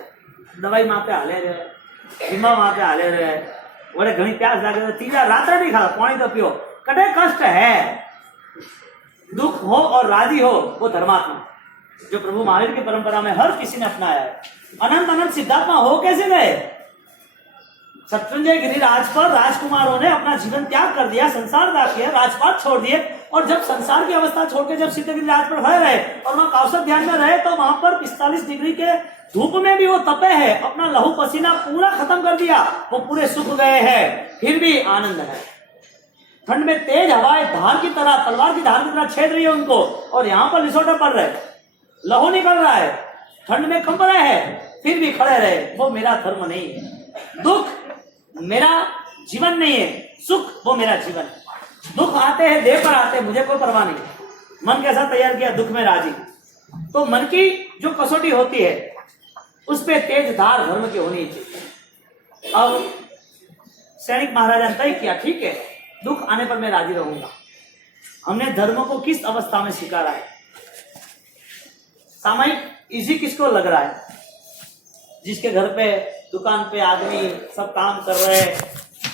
दवाई माँ पे हाले रहे, बीमा माँ पे हाले रहे, बड़े घनी प्यास लगे, 3 रात नहीं खा, पानी तो पियो, कटे कष्ट है। दुख हो और राजी हो, वो धर्मात्मा जो प्रभु महावीर की परंपरा में हर किसी ने अपनाया है। अनंत अनंत सिद्धात्मा हो कैसे गए? शत्रुंजय गिरिराज पर राजकुमारों ने अपना जीवन त्याग कर दिया, संसार त्याग किया, राजपाट छोड़ दिए, और जब संसार की अवस्था छोड़ के जब सिद्धगिरिराज पर भय रहे और वहां कौशल ध्यान में रहे, तो वहां पर 45 डिग्री के धूप में भी वो तपे है, अपना लहू पसीना पूरा खत्म कर दिया, वो पूरे सूख गए हैं, फिर भी आनंद है। ठंड में तेज हवाएं धार की तरह, तलवार की धार की तरह छेद रही है उनको, और यहाँ पर लिसोटे पड़ रहे, लहू निकल रहा है, ठंड में कंप रहे हैं, फिर भी खड़े रहे। वो मेरा धर्म नहीं है। दुख मेरा जीवन नहीं है, सुख वो मेरा जीवन है। दुख आते हैं, देह पर आते हैं, मुझे कोई परवाह नहीं। मन कैसा तैयार किया, दुख में राजी। तो मन की जो कसौटी होती है उस पे तेज धार धर्म की होनी चाहिए। अब सैनिक महाराजा ने तय किया, ठीक है, दुख आने पर मैं राजी रहूंगा। हमने धर्म को किस अवस्था में स्वीकारा है? सामायिक इजी किसको लग रहा है? जिसके घर पे, दुकान पे आदमी सब काम कर रहे हैं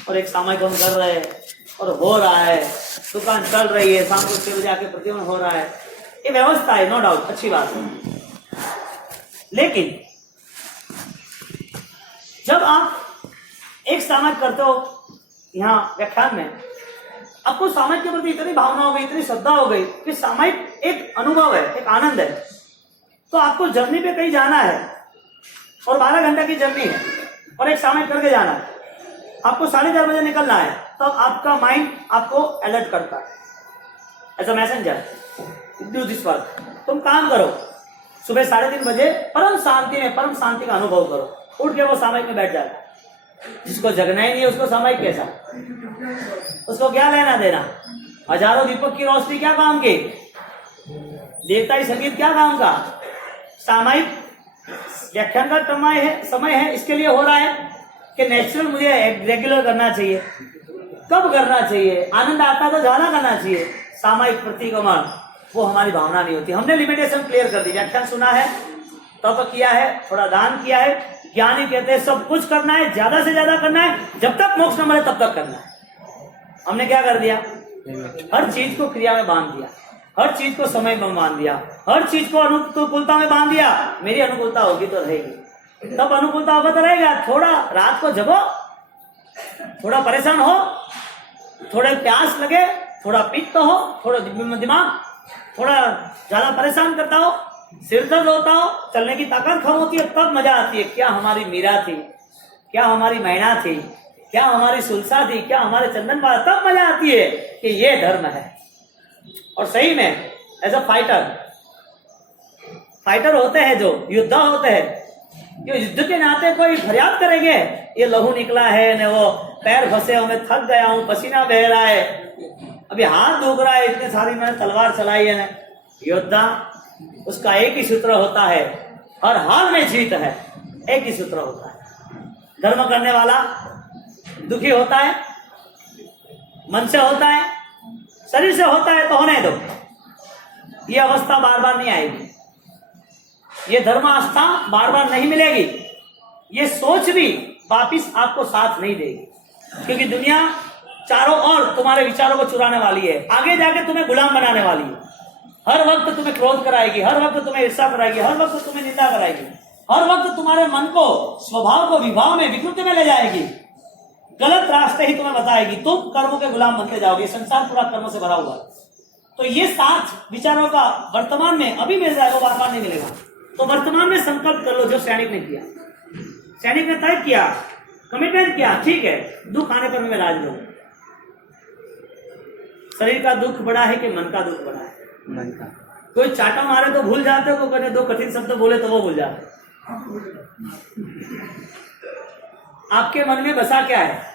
और एक सामायिक हम कर रहे हैं और हो रहा है, दुकान चल रही है, शाम को 6 बजे आके प्रतिबंध हो रहा है, ये व्यवस्था है, नो डाउट, अच्छी बात है। लेकिन जब आप एक सामायिक करते हो, यहाँ व्याख्यान में आपको सामायिक के प्रति इतनी भावना हो गई, इतनी श्रद्धा हो गई कि सामायिक एक अनुभव है, एक आनंद है, तो आपको जर्नी पे कहीं जाना है और 12 घंटे की जर्नी है और एक सामायिक करके जाना है, आपको 4:30 बजे निकलना है, तब आपका माइंड आपको अलर्ट करता है as a messenger, do this work. तुम काम करो, सुबह 3:30 बजे परम शांति का अनुभव करो। उठ के वो सामायिक में बैठ जाता है। जिसको जगना ही नहीं है उसको सामायिक कैसा, उसको क्या लेना देना। हजारों दीपक की रोशनी क्या काम की, देवताई संगीत क्या काम का। सामायिक व्याख्यान का समय है, इसके लिए हो रहा है कि नेचुरल मुझे रेगुलर करना चाहिए। कब करना चाहिए, आनंद आता तो ज्यादा करना चाहिए। सामायिक प्रतिगमन वो हमारी भावना नहीं होती। हमने लिमिटेशन क्लियर कर दी, व्याख्यान सुना है, तप किया है, थोड़ा दान किया है। ज्ञानी कहते हैं सब कुछ करना है, ज्यादा से ज्यादा करना है, जब तक मोक्ष न मिले तब तक करना है। हमने क्या कर दिया, हर चीज को क्रिया में बांध दिया, हर चीज को समय में बांध दिया, हर चीज को अनुकूलता में बांध दिया। मेरी अनुकूलता होगी तो रहेगी, तब अनुकूलता होगा तो रहेगा। थोड़ा रात को जगो, थोड़ा परेशान हो, थोड़े प्यास लगे, थोड़ा पित्त हो, थोड़ा दिमाग थोड़ा ज्यादा परेशान करता हो, सिर दर्द होता हो, चलने की ताकत कम होती है, तब मजा आती है। क्या हमारी मीरा थी, क्या हमारी मैना थी, क्या हमारी सुलसा थी, क्या हमारे चंदन बाबा, तब मजा आती है कि ये धर्म है। और सही में एज अ फाइटर होते हैं, जो योद्धा होते हैं, ये युद्ध के नाते कोई फरियाद करेंगे ये लहू निकला है न, वो पैर फंसे हो, मैं थक गया हूं, पसीना बह रहा है, अभी हाथ दुख रहा है, इतने सारी मैंने तलवार चलाई है। योद्धा उसका एक ही सूत्र होता है, हर हाल में जीत है, एक ही सूत्र होता है। धर्म करने वाला दुखी होता है, मन से होता है, शरीर से होता है, तो होने दो। ये अवस्था बार बार नहीं आएगी, ये धर्म आस्था बार बार नहीं मिलेगी, ये सोच भी वापिस आपको साथ नहीं देगी। क्योंकि दुनिया चारों ओर तुम्हारे विचारों को चुराने वाली है, आगे जाके तुम्हें गुलाम बनाने वाली है। हर वक्त तुम्हें क्रोध कराएगी, हर वक्त तुम्हें ईर्ष्या कराएगी, हर वक्त तुम्हें निंदा कराएगी, हर वक्त तुम्हारे मन को, स्वभाव को विभाव में, विकृति में ले जाएगी, गलत रास्ते ही तुम्हें बताएगी। तुम कर्मों के गुलाम बनते जाओगे। संसार पूरा कर्म से भरा हुआ है। तो ये साथ विचारों का वर्तमान में अभी मिल रहा है, वो बार बार नहीं मिलेगा। तो वर्तमान में संकल्प कर लो, जो सैनिक ने किया। सैनिक ने तय किया, कमिटमेंट किया, ठीक है, दुख आने पर मैं राज लूं। शरीर का दुख बड़ा है कि मन का दुख बड़ा है? मन का। कोई चाटा मारे तो भूल जाते हो, कोई दो कठिन शब्द बोले तो वो भूल जाते। आपके मन में बसा क्या है?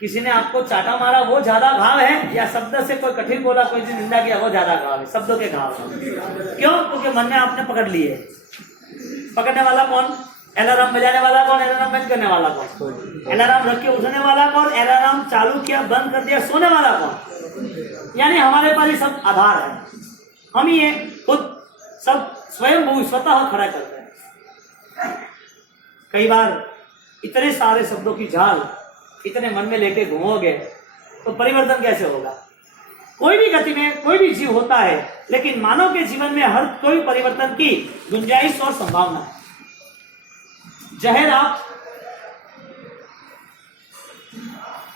किसी ने आपको चाटा मारा वो ज्यादा घाव है, या शब्द से कोई कठिन बोला, कोई निंदा किया वो ज्यादा घाव है? शब्दों के घाव है। क्यों? क्योंकि मन में आपने पकड़ लिए। पकड़ने वाला कौन? अलार्म बजाने वाला कौन? अलार्म बंद करने वाला कौन? अलार्म रख के उठने वाला कौन? अलार्म चालू किया, बंद कर दिया, सोने वाला कौन? यानी हमारे पास ये सब आधार है, हम ही ये खुद सब स्वयं स्वतः खड़ा करते हैं। कई बार इतने सारे शब्दों की झाल इतने मन में लेके घूमोगे तो परिवर्तन कैसे होगा? कोई भी गति में कोई भी जीव होता है, लेकिन मानव के जीवन में हर कोई परिवर्तन की गुंजाइश और संभावना है। जहर आप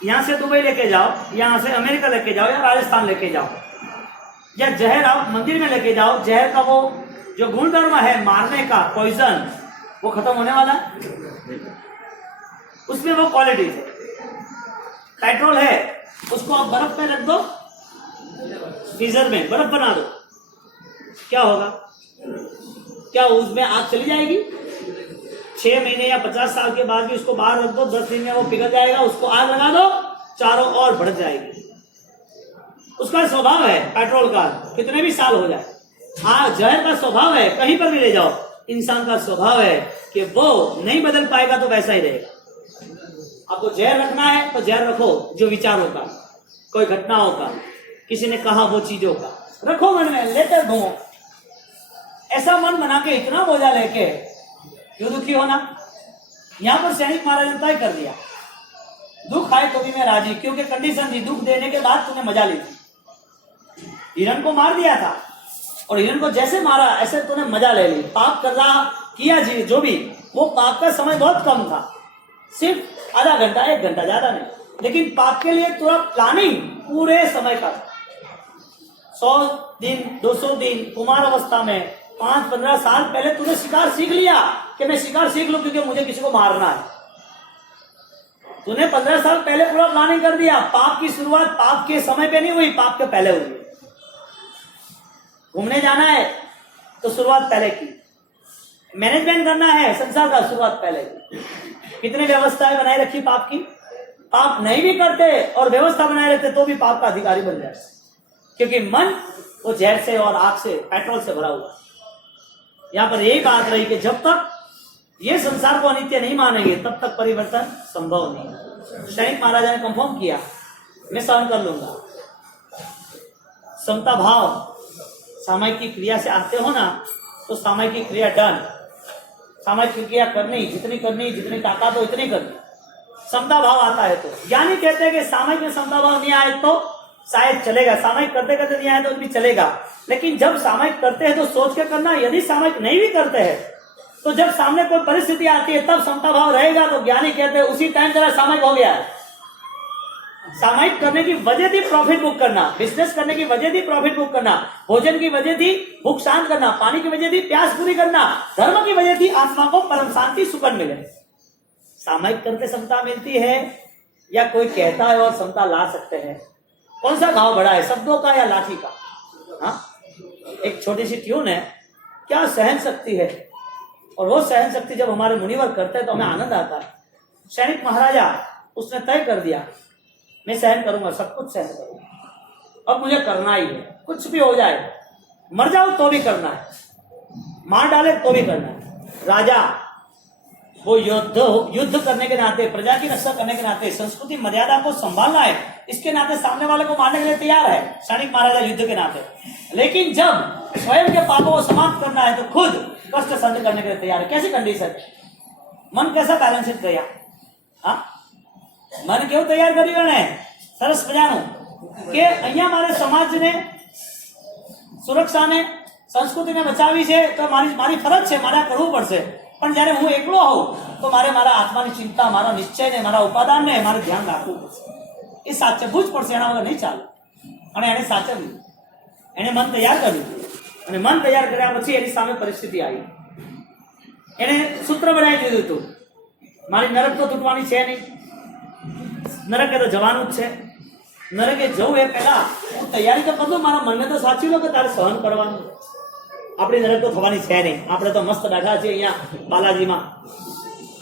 यहां से दुबई लेके जाओ, यहां से अमेरिका लेके जाओ, या राजस्थान लेके जाओ, या जहर आप मंदिर में लेके जाओ, जहर का वो जो गुणधर्म है मारने का, पॉइजन, वो खत्म होने वाला है। उसमें वो क्वालिटी है। पेट्रोल है, उसको आप बर्फ में रख दो, फ्रीजर में बर्फ बना दो, क्या होगा? क्या उसमें आग चली जाएगी? 6 महीने या 50 साल के बाद भी उसको बाहर रख दो, 10 दिन में वो पिघल जाएगा। उसको आग लगा दो, चारों ओर बढ़ जाएगी। उसका स्वभाव है पेट्रोल का, कितने भी साल हो जाए। हाँ, जहर का स्वभाव है, कहीं पर भी ले जाओ। इंसान का स्वभाव है कि वो नहीं बदल पाएगा, तो वैसा ही रहेगा। आपको जहर रखना है तो जहर रखो, जो विचारों का, कोई घटनाओं का, किसी ने कहा वो चीजों का रखो मन में, लेकर घूमो। ऐसा मन बना के इतना बोझा लेके क्यों दुखी होना? यहां पर सैनिक महाराज ने तय कर दिया, दुख आए तो भी मैं राजी, क्योंकि कंडीशन थी, दुख देने के बाद तूने मजा ली थी। हिरण को मार दिया था, और हिरण को जैसे मारा ऐसे तूने मजा ले ली। पाप कर रहा किया जी जो भी, वो पाप का समय बहुत कम था, सिर्फ आधा घंटा 1 घंटा, ज्यादा नहीं। लेकिन पाप के लिए तुरा प्लानिंग पूरे समय का, 100 दिन 200 दिन कुमार अवस्था में 5-15 साल पहले तूने शिकार सीख लिया कि मैं शिकार सीख लूं, क्योंकि मुझे किसी को मारना है। तूने 15 साल पहले पूरा प्लानिंग कर दिया। पाप की शुरुआत पाप के समय पे नहीं हुई, पाप के पहले हुई। घूमने जाना है तो शुरुआत पहले की, मैनेजमेंट करना है संसार का, शुरुआत पहले की। कितनी व्यवस्थाएं बनाए रखी पाप की। पाप नहीं भी करते और व्यवस्था बनाए रखते तो भी पाप का अधिकारी बन जाते, क्योंकि मन वो जहर से और आग से, पेट्रोल से भरा हुआ। यहां पर यही बात रही कि जब तक ये संसार को अनित्य नहीं मानेंगे तब तक परिवर्तन संभव नहीं। सैनिक महाराजा ने कंफर्म किया, मैं सहन कर लूंगा। समता भाव सामायिक की क्रिया से आते हो ना, तो सामायिक की क्रिया डन। सामायिक की क्रिया करनी, जितनी ताकत हो इतनी करनी। समता भाव आता है तो ज्ञानी कहते हैं कि सामायिक में समता भाव नहीं आए तो शायद चलेगा, सामायिक करते करते नहीं आए तो भी चलेगा, लेकिन जब सामायिक करते हैं तो सोच के करना। यदि सामायिक नहीं भी करते हैं तो जब सामने कोई परिस्थिति आती है तब समता भाव रहेगा, तो ज्ञानी कहते हैं उसी टाइम जरा सामायिक हो गया है। सामायिक करने की वजह थी प्रॉफिट बुक करना, बिजनेस करने की वजह थी प्रॉफिट बुक करना, भोजन की वजह थी भूख शांत करना, पानी की वजह थी प्यास पूरी करना, धर्म की वजह थी आत्मा को परम शांति सुकन मिले। सामायिक करके समता मिलती है या कोई कहता है और समता ला सकते हैं? कौन सा घाव बड़ा है, शब्दों का या लाठी का? हाँ, एक छोटी सी ट्यून है, क्या सहन शक्ति है। और वो सहन शक्ति जब हमारे मुनिवर करते हैं तो हमें आनंद आता है। सैनिक महाराजा उसने तय कर दिया, मैं सहन करूंगा, सब कुछ सहन करूंगा, अब मुझे करना ही है, कुछ भी हो जाए, मर जाओ तो भी करना है, मार डाले तो भी करना है। राजा वो युद्ध करने के नाते, प्रजा की रक्षा करने के नाते, संस्कृति मर्यादा को संभालना है, इसके नाते सामने वाले को मारने के लिए तैयार है सैनिक महाराजा युद्ध के नाते। लेकिन जब स्वयं के पापों को समाप्त करना है तो खुद कष्ट सहन करने के लिए तैयार है। कैसी कंडीशन, मन कैसा बैलेंसिंग किया? हाँ, मन केव तैयार કર્યું ને સરસ મજાનું કે અહીંયા મારે સમાજને સુરક્ષાને સંસ્કૃતિને બચાવી છે તો મારી ફરજ છે, મારે કરવું પડશે। પણ જ્યારે હું એકલો હોઉં તો મારે મારા આત્માની ચિંતા, મારા નિશ્ચયને, મારા ઉપાદાનને મારે ધ્યાન રાખવું પડશે। એ સાચવવું જ પડશે, એના વગર નહીં ચાલે। અને એણે સાચવ્યું, એણે મન તૈયાર કર્યું અને મન તૈયાર કર્યા પછી એની સામે પરિસ્થિતિ આવી। એણે સૂત્ર બનાવી દીધું હતું, મારી નરક તો તૂટવાની છે નહીં, નરકે તો જવાનું જ છે, નરકે જવું એ પહેલા હું તૈયારી તો કરું, મારા મનને તો સાચવી લો કે તારે સહન કરવાનું। આપણી નરક તો થવાની છે નહીં, આપણે તો મસ્ત બેઠા છીએ અહીંયા બાલાજીમાં,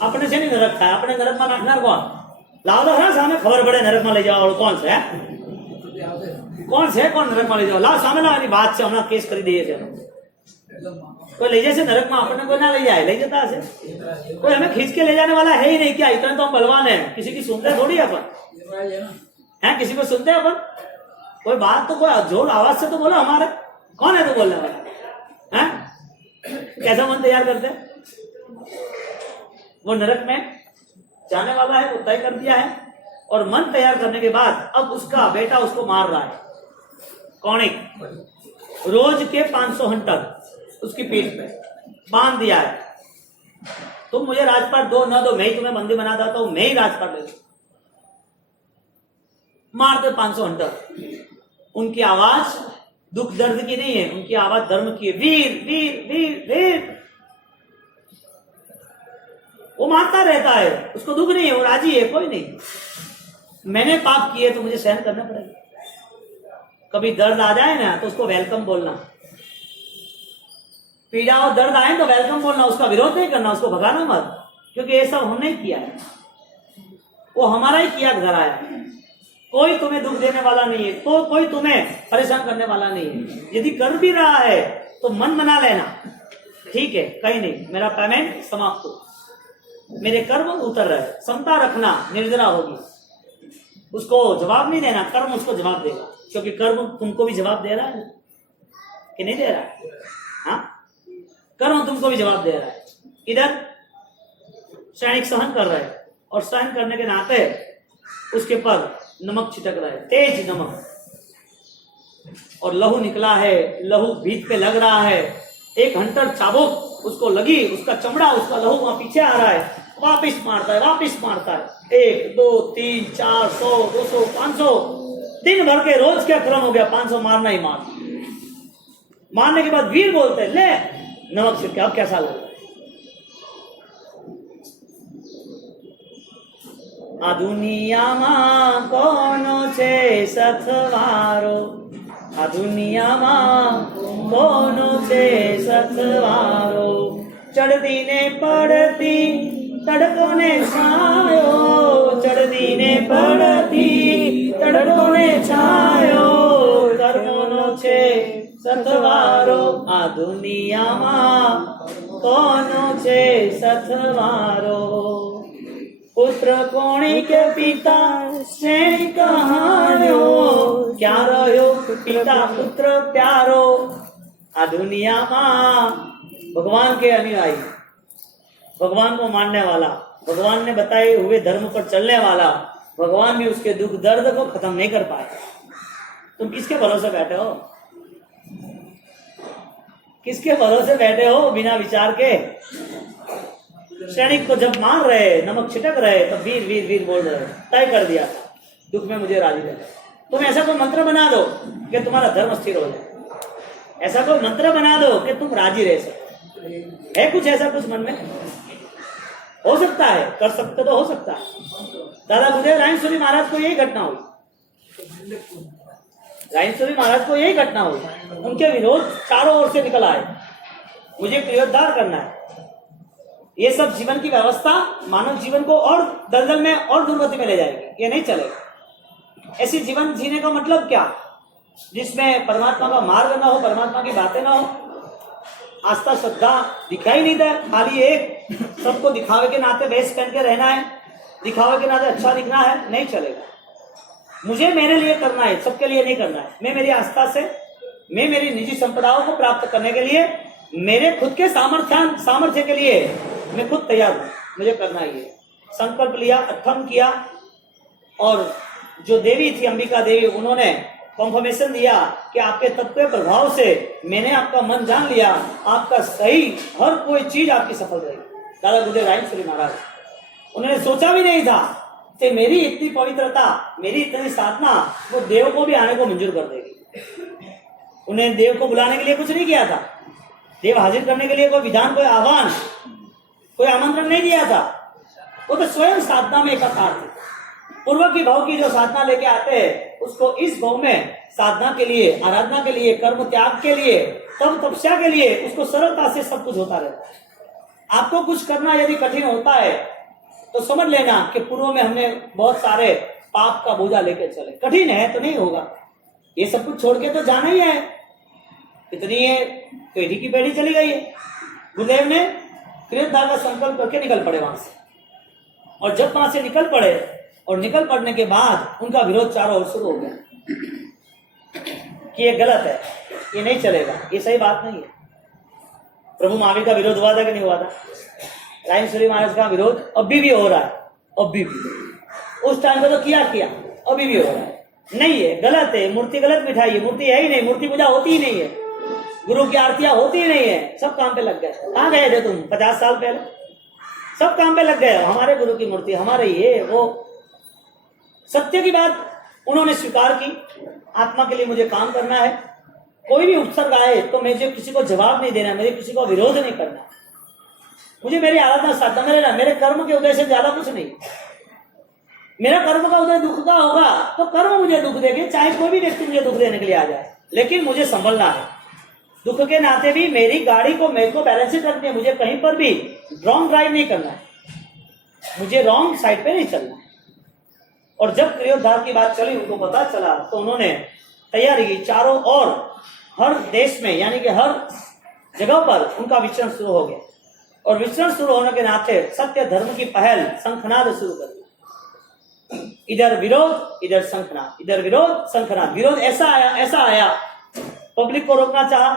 આપણે છે નહીં નરક થાય, આપણે નરકમાં નાખનાર કોણ? લાવો તો ખરા સામે, ખબર પડે નરકમાં લઈ જવા વાળું કોણ છે? કોણ છે, કોણ નરકમાં લઈ જવા? લાવ સામે લાવ, એની વાત છે, હમણાં કેસ કરી દઈએ છીએ। कोई ले जैसे नरक में अपने कोई ना ले जाए, ले जाता है, कोई हमें खींच के ले जाने वाला है ही नहीं। क्या इतना तो हम बलवान है, किसी की सुनते थोड़ी अपन हैं, किसी को सुनते अपन? कोई बात तो कोई जोर आवाज से तो बोलो हमारे, कौन है तो बोलने वाला है? कैसा मन तैयार करते? वो नरक में जाने वाला है, वो तय कर दिया है, और मन तैयार करने के बाद अब उसका बेटा उसको मार रहा है। कौन? रोज के 500 हंटर उसकी पीठ पे बांध दिया है, तुम मुझे राजपाट दो न दो, मैं ही तुम्हें बंदी बना देता हूं, मैं ही राजपाट ले लूं। मारते 500 हंटर। उनकी आवाज दुख दर्द की नहीं है, उनकी आवाज धर्म की है, वीर वीर वीर वीर। वो मारता रहता है, उसको दुख नहीं है, वो राजी है, कोई नहीं। मैंने पाप किए तो मुझे सहन करना पड़ेगा। कभी दर्द आ जाए ना तो उसको वेलकम बोलना, पीड़ा और दर्द आए तो वेलकम बोलना, उसका विरोध नहीं करना, उसको भगाना मत, क्योंकि ये सब हमने ही किया है, वो हमारा ही किया धराया है। कोई तुम्हें दुख देने वाला नहीं है, तो कोई तुम्हें परेशान करने वाला नहीं है। यदि कर भी रहा है तो मन बना लेना, ठीक है कहीं नहीं, मेरा पेमेंट समाप्त हो, मेरे कर्म उतर रहे, समता रखना, निर्जरा होगी, उसको जवाब नहीं देना, कर्म उसको जवाब देगा, क्योंकि कर्म तुमको भी जवाब दे रहा है कि नहीं दे रहा है? हाँ, कर्म तुमको भी जवाब दे रहा है। इधर सैनिक सहन कर रहे हैं, और सहन करने के नाते उसके पर नमक छिटक रहा है, तेज नमक, और लहू निकला है, लहू भीत पे लग रहा है। एक हंटर चाबुक उसको लगी, उसका चमड़ा, उसका लहू वहां पीछे आ रहा है, वापिस मारता है, वापिस मारता है। 1 2 3 4 100 200 500 दिन भर के रोज क्या क्रम हो गया, 500 मारना ही मार। मारने के बाद वीर बोलते हैं, ले नमक छिटके, अब कैसा लग रहा है? આ દુનિયામાં કોનો છે સથવારો, આ દુનિયામાં કોનો છે સથવારો, ચડતી ને પડતી તડકો ને છાયો, ચડતી ને પડતી તડકો ને છાયો, કર્મોનો છે સથવારો, આ દુનિયામાં કોનો છે સથવારો. પુત્ર કોણી કે પિતા શ્રેણી કહાણ્યો, ક્યાં રહ્યો पिता पुत्र प्यारो. आ दुनिया में भगवान के अनुयायी, भगवान को मानने वाला, भगवान ने बताए हुए धर्म पर चलने वाला, भगवान भी उसके दुख दर्द को खत्म नहीं कर पाए. तुम किसके भरोसे बैठे हो? किसके भरोसे बैठे हो बिना विचार के? सैनिक को जब मार रहे, नमक छिटक रहे, तब वीर वीर वीर बोल रहे, तय कर दिया दुख में मुझे राजी कर. तुम ऐसा कोई मंत्र बना दो कि तुम्हारा धर्म स्थिर हो जाए, ऐसा कोई मंत्र बना दो कि तुम राजी रह सको. है कुछ ऐसा कुछ मन में? हो सकता है, कर सकते तो हो सकता है. दादा गुरुदेव रायसुरी महाराज को यही घटना हुई, रायसुरी महाराज को यही घटना हुई. उनके विरोध चारों ओर से निकल आए, मुझे क्रियोद्धार करना है. ये सब जीवन की व्यवस्था मानव जीवन को और दलदल में और दुर्गति में ले जाएगी, ये नहीं चलेगा. ऐसी जीवन जीने का मतलब क्या? जिसमें परमात्मा का मार्ग ना हो, परमात्मा की बातें ना हो, आस्था श्रद्धा दिखाई नहीं दे, खाली एक सबको दिखावे के नाते वेश पहन के रहना है, दिखावे के नाते अच्छा दिखना है, नहीं चलेगा. मुझे मेरे लिए करना है, सबके लिए नहीं करना है. मैं मेरी आस्था से, मैं मेरी निजी संपदाओं को प्राप्त करने के लिए, मेरे खुद के सामर्थ्य के लिए मैं खुद तैयार हूं, मुझे करना ही है. संकल्प लिया, अथम किया, और जो देवी थी अंबिका देवी, उन्होंने कॉन्फर्मेशन दिया कि आपके तत्व के प्रभाव से मैंने आपका मन जान लिया, आपका सही हर कोई चीज आपकी सफल रहेगी. दादा गुरुदेव रायसुरी महाराज, उन्होंने सोचा भी नहीं था कि मेरी इतनी पवित्रता, मेरी इतनी साधना वो देव को भी आने को मंजूर कर देगी. उन्हें देव को बुलाने के लिए कुछ नहीं किया था, देव हाजिर करने के लिए कोई विधान, कोई आह्वान, कोई आमंत्रण नहीं दिया था. वो तो स्वयं साधना में एकाकार थे. पूर्व की भाव की जो साधना लेके आते हैं, उसको इस भाव में साधना के लिए, आराधना के लिए, कर्म त्याग के लिए, तब तपस्या के लिए, उसको सरलता से सब कुछ होता रहता है. आपको कुछ करना यदि कठिन होता है तो समझ लेना कि पूर्व में हमने बहुत सारे पाप का बोझा लेके चले. कठिन है तो नहीं होगा, ये सब कुछ छोड़ के तो जाना ही है. इतनी पेढ़ी की पेढ़ी चली गई है. गुरुदेव ने क्रियोद्धार का संकल्प करके निकल पड़े वहां से, और जब वहां से निकल पड़े, और निकल पड़ने के बाद उनका विरोध चारों ओर शुरू हो गया कि ये गलत है, ये नहीं चलेगा, ये सही बात नहीं है. प्रभु महावीर का विरोध हुआ था कि नहीं हुआ था? रायसुरी महाराज का विरोध अभी भी हो रहा है, अभी भी. उस टाइम पे तो किया, अभी भी हो रहा है. नहीं है, गलत है, मूर्ति गलत बिठाई है, मूर्ति है ही नहीं, मूर्ति पूजा होती ही नहीं है, गुरु की आरतियां होती ही नहीं है. सब काम पे लग गए. कहाँ गए थे तुम 50 साल पहले? सब काम पे लग गए. हमारे गुरु की मूर्ति, हमारे ये वो. सत्य की बात उन्होंने स्वीकार की, आत्मा के लिए मुझे काम करना है. कोई भी उपसर्ग आए तो मुझे किसी को जवाब नहीं देना, मुझे किसी को विरोध नहीं करना. मुझे मेरी आराधना साधना, मेरे कर्म के उदय से ज्यादा कुछ नहीं. मेरा कर्म का उदय दुख का होगा तो कर्म मुझे दुख देंगे, चाहे कोई भी व्यक्ति मुझे दुख देने के लिए आ जाए, लेकिन मुझे संभलना है. दुख के नाते भी मेरी गाड़ी को, मेरे को बैलेंस रखनी है. मुझे कहीं पर भी रॉन्ग ड्राइव नहीं करना है, मुझे रॉन्ग साइड पे नहीं चलना है. और जब क्रियोद्धार की बात चली, उनको पता चला, तो उन्होंने तैयारी की. चारों ओर हर देश में, यानी कि हर जगह पर उनका विचरण शुरू हो गया. और विचरण शुरू होने के नाते सत्य धर्म की पहल शंखनाद शुरू कर दी. इधर विरोध, इधर शंखनाद, इधर विरोध, शंखनाद. विरोध ऐसा आया, पब्लिक को रोकना चाहा,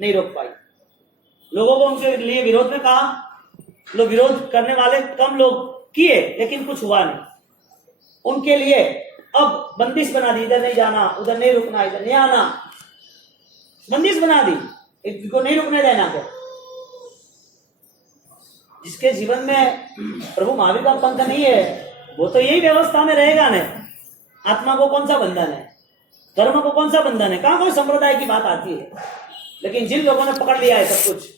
नहीं रोक पाई. लोगों को उनके लिए विरोध में कहा, लोग विरोध करने वाले कम लोग किए, लेकिन कुछ हुआ नहीं. उनके लिए अब बंदिश बना दी, इधर नहीं जाना, उधर नहीं रुकना, इधर नहीं आना. बंदिश बना दी, इनको नहीं रुकने देना. को जिसके जीवन में प्रभु महावीर का पंथ नहीं है, वो तो यही व्यवस्था में रहेगा ना. आत्मा को कौन सा बंधन है, धर्म को कौन सा बंधन है? कहाँ कोई संप्रदाय की बात आती है. लेकिन जिन लोगों ने पकड़ लिया है सब कुछ,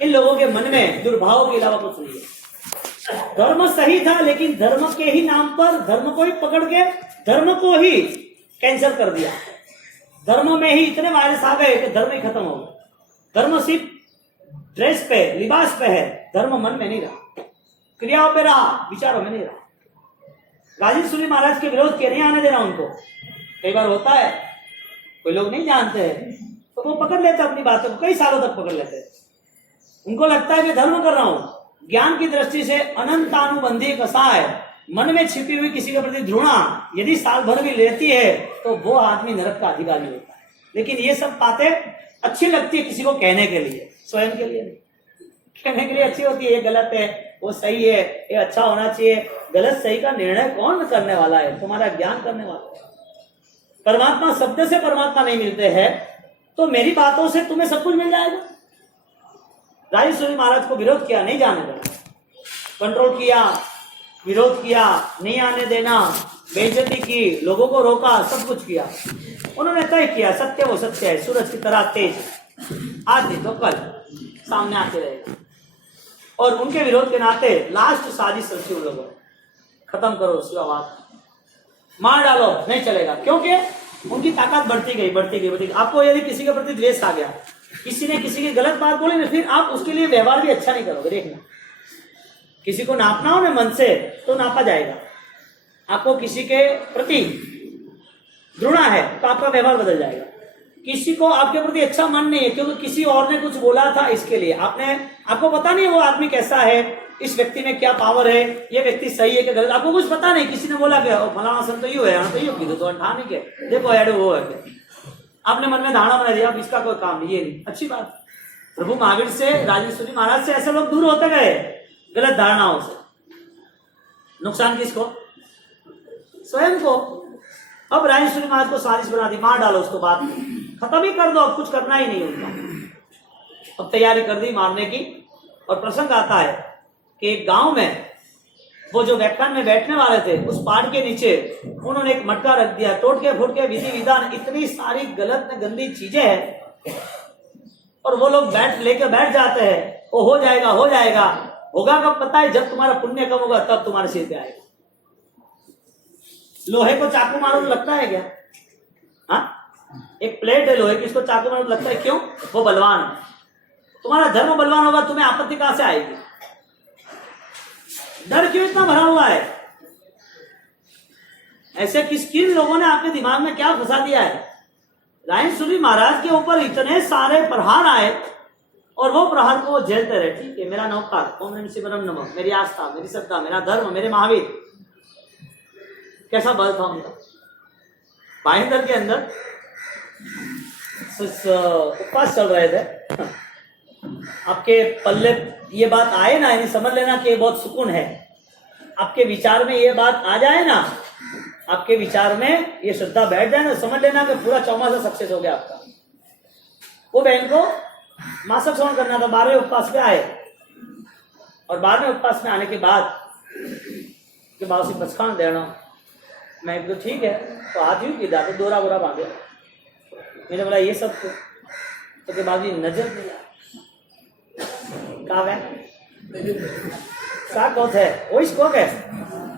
इन लोगों के मन में दुर्भाव के अलावा कुछ नहीं है. धर्म सही था, लेकिन धर्म के ही नाम पर धर्म को ही पकड़ के धर्म को ही कैंसिल कर दिया। धर्म में ही इतने वायरस आ गए कि धर्म ही खत्म हो गया। धर्म सिर्फ ड्रेस पे, लिबास पे है, धर्म मन में नहीं रहा, क्रियाओं पे रहा, विचारों में नहीं रहा। राजीव सूरी महाराज के विरोध के नहीं आने देना उनको। कई बार होता है, कोई लोग नहीं जानते हैं तो वो पकड़ लेते अपनी बातों को, कई सालों तक पकड़ लेते हैं। उनको लगता है कि धर्म कर रहा हूं। ज्ञान की दृष्टि से अनंतानुबंधी कसाय, मन में छिपी हुई किसी के प्रति घृणा यदि साल भर भी लेती है तो वो आदमी नरक का अधिकारी होता है। लेकिन ये सब बातें अच्छी लगती है किसी को कहने के लिए, स्वयं के लिए नहीं। कहने के लिए अच्छी होती है, ये गलत है, वो सही है, ये अच्छा होना चाहिए। गलत सही का निर्णय कौन करने वाला है? तुम्हारा ज्ञान करने वाला है। परमात्मा शब्द से परमात्मा नहीं मिलते हैं, तो मेरी बातों से तुम्हें सब कुछ मिल जाएगा। राजीव सूरी महाराज को विरोध किया, नहीं जाने देना, कंट्रोल किया, विरोध किया, नहीं आने देना, बेइज्जती की, लोगों को रोका, सब कुछ किया। उन्होंने तय किया सत्य वो सत्य है, सूरज की तरह तेज, आज नहीं तो कल सामने आते रहेगा। और उनके विरोध के नाते लास्ट साजिश रची उन लोगों ने, खत्म करो शिवावाद, मार डालो, नहीं चलेगा। क्योंकि उनकी ताकत बढ़ती गई। आपको यदि किसी के प्रति द्वेष आ गया, किसी ने किसी की गलत बात बोली ना, फिर आप उसके लिए व्यवहार भी अच्छा नहीं करोगे। देखना, किसी को नापना हो ना मन से तो नापा जाएगा। आपको किसी के प्रति घृणा है तो आपका व्यवहार बदल जाएगा। किसी को आपके प्रति अच्छा मन नहीं है क्योंकि किसी और ने कुछ बोला था, इसके लिए आपको पता नहीं वो आदमी कैसा है, इस व्यक्ति में क्या पावर है, ये व्यक्ति सही है कि गलत, आपको कुछ पता नहीं। किसी ने बोला कि फलाना सन तो यूं है, तो यूं की तो ठाने के देखो ऐड वो है, आपने मन में धारणा बना दिया, अब इसका कोई काम नहीं, ये नहीं अच्छी बात। प्रभु महावीर से, राजीव सूरी महाराज से ऐसे लोग दूर होते गए गलत धारणाओं से। नुकसान किसको? स्वयं को। अब राजीव सूरी महाराज को साजिश बना दी, मार डालो उसको, बात खत्म ही कर दो, अब कुछ करना ही नहीं उनका। अब तैयारी कर दी मारने की। और प्रसंग आता है कि एक गांव में वो जो व्याख्यान में बैठने वाले थे, उस पहाड़ के नीचे उन्होंने एक मटका रख दिया, टोट के फूट के विधि विधान, इतनी सारी गलत गंदी चीजें हैं, और वो लोग लेके बैठ जाते हैं, वो हो जाएगा होगा कब पता है? जब तुम्हारा पुण्य कम होगा तब तुम्हारे सिर पे आएगा। लोहे को चाकू मारो तो लगता है क्या? हाँ, एक प्लेट है लोहे की, इसको चाकू मारो तो लगता है, क्यों? वो बलवान है। तुम्हारा धर्म बलवान होगा, तुम्हें आपत्ति कहां से आएगी? डर क्यों इतना भरा हुआ है? ऐसे किन लोगों ने आपके दिमाग में क्या फंसा दिया है? राजीव सूरी महाराज के ऊपर इतने सारे प्रहार आए और वो प्रहार को वो झेलते रहे। ठीक है, मेरा नौकर, ओम नमः शिवाय नमः, मेरी आस्था, मेरी श्रद्धा, मेरा धर्म, मेरे महावीर, कैसा बल था उनका। भाईंदर के अंदर उपवास चल रहे थे, आपके पल्ले ये बात आए ना, यानी समझ लेना कि ये बहुत सुकून है। आपके विचार में ये बात आ जाए ना, आपके विचार में ये श्रद्धा बैठ जाए ना, समझ लेना कि पूरा चौमासा सक्सेस हो गया आपका। वो बहन को मासिक श्रवण करना था, 12वें उपवास में आए, और 12वें उपवास में आने के बाद के बाद से पचखान देना, मैं तो ठीक है, तो हाथ यूं की जाते, दोरा बोरा बांधे। मैंने बोला ये सब तो के बाद भी नजर नहीं आया, कहा क्या कौत है वो इसको है,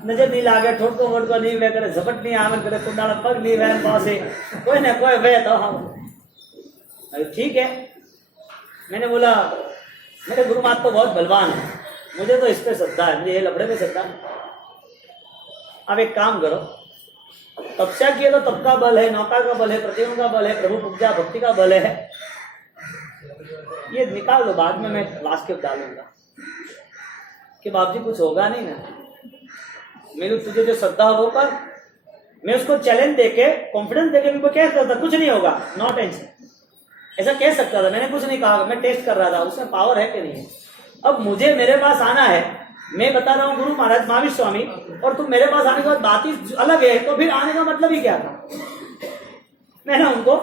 नजर नहीं लागे, ठोटको वोटको नहीं वे करे, झपट नहीं आवे करे, कुंडाला पग नहीं वैन पासे, कोई ना कोई वे तो हम ठीक है। मैंने बोला मेरे गुरु माता तो बहुत बलवान है, मुझे तो इस पे श्रद्धा है, मुझे ये लफड़े पे श्रद्धा है। अब एक काम करो, तपस्या किए तो तप का बल है, नौका का बल है, प्रतियों का बल है, प्रभु पूजा भक्ति का बल है, ये निकाल दो, बाद में मैं लास्ट के डालूंगा कि बाप जी कुछ होगा नहीं ना, मेरी तुझे जो श्रद्धा हो पर मैं उसको चैलेंज देके, कॉन्फिडेंस देके मैं कह सकता था कुछ नहीं होगा, नो टेंशन, ऐसा कह सकता था। मैंने कुछ नहीं कहा, मैं टेस्ट कर रहा था उसमें पावर है कि नहीं। अब मुझे मेरे पास आना है, मैं बता रहा हूँ गुरु महाराज महावीर स्वामी, और तुम मेरे पास आने के बाद बात ही अलग है, तो फिर आने का मतलब ही क्या था? मैंने उनको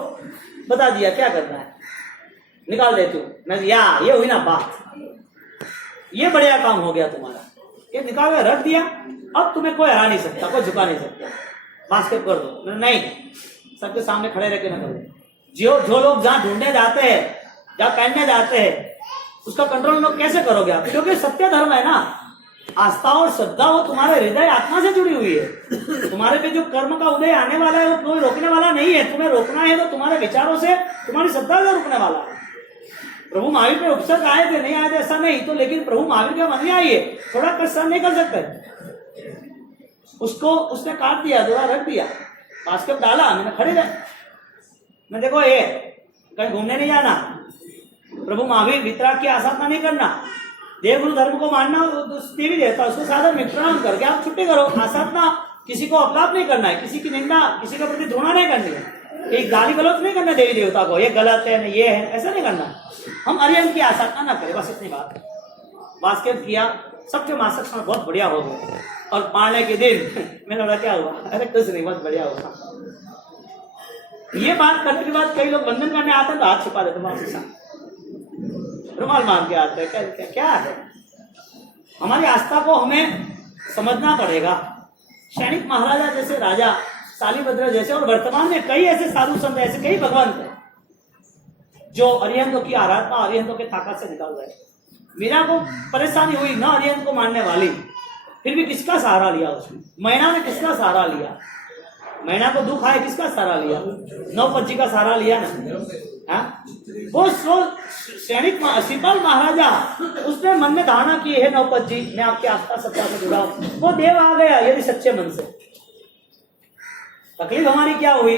बता दिया क्या करना है, निकाल देती हूँ मैं, ये हुई ना बात, ये बढ़िया काम हो गया तुम्हारा, ये निकाल कर रख दिया, अब तुम्हें कोई हरा नहीं सकता, कोई झुका नहीं सकता, बास्केट कर दो। नहीं, सबके सामने खड़े रह के ना करो। जो लोग जहाँ ढूंढने जाते हैं, जहाँ पहनने जाते हैं, उसका कंट्रोल लोग कैसे करोगे आप? क्योंकि सत्य धर्म है ना, आस्था और श्रद्धा वो तुम्हारे हृदय आत्मा से जुड़ी हुई है। तुम्हारे पे जो कर्म का उदय आने वाला है वो कोई रोकने वाला नहीं है। तुम्हें रोकना है तो तुम्हारे विचारों से, तुम्हारी श्रद्धा से रोकने वाला है। प्रभु महावीर पे उपसर्ग आए थे, नहीं आए थे ऐसा नहीं, तो लेकिन प्रभु महावीर के मन में आइए, थोड़ा कष्ट नहीं कर सकते। उसको उसने काट दिया, थोड़ा रख दिया, बास्केट डाला, मैंने खड़े रहे, मैं देखो ये कहीं घूमने नहीं जाना, प्रभु महावीर वितराग की आसाधना नहीं करना, देव गुरु धर्म को मानना देवी देवता, उसको साधन में प्रणाम करके आप छुट्टी करो। आसाधना किसी को अपलाप नहीं करना है, किसी की निंदा, किसी के प्रति धुना नहीं करनी है, एक गाली गलौज नहीं करना देवी देवता को, ये गलत है, ये है, ऐसा नहीं करना। हम अरिहंत की आसाधना ना करें, बस इतनी बात। बास्केट किया, सबके मासक में बहुत बढ़िया हो गए, और पाने के दिन मैंने बोला क्या हुआ, अरे कुछ नहीं, बहुत बढ़िया हुआ। ये बात करने के बाद कई लोग बंधन करने आते हैं तो हाथ छिपा देते, मासी साहब रुमाल मान के आते हैं, क्या क्या है। हमारी आस्था को हमें समझना पड़ेगा। सैनिक महाराजा जैसे राजा, शालिभद्र जैसे, और वर्तमान में कई ऐसे साधु संत, ऐसे कई भगवान थे जो अरिहंतों की आराधना, अरिहंतों के ताकत से निकल गए। मीरा को परेशानी हुई न अरिहंत को मानने वाली, फिर भी किसका सहारा लिया उसने? मैना ने किसका सहारा लिया? मैना को दुख आए, किसका सहारा लिया? नवपत जी का सहारा लिया ना। वो सैनिक शिवपाल महाराजा, उसने मन में धारणा की है नवपत जी मैं आपकी आस्था सत्ता से जुड़ा हूं, वो देव आ गया यदि सच्चे मन से। तकलीफ हमारी क्या हुई?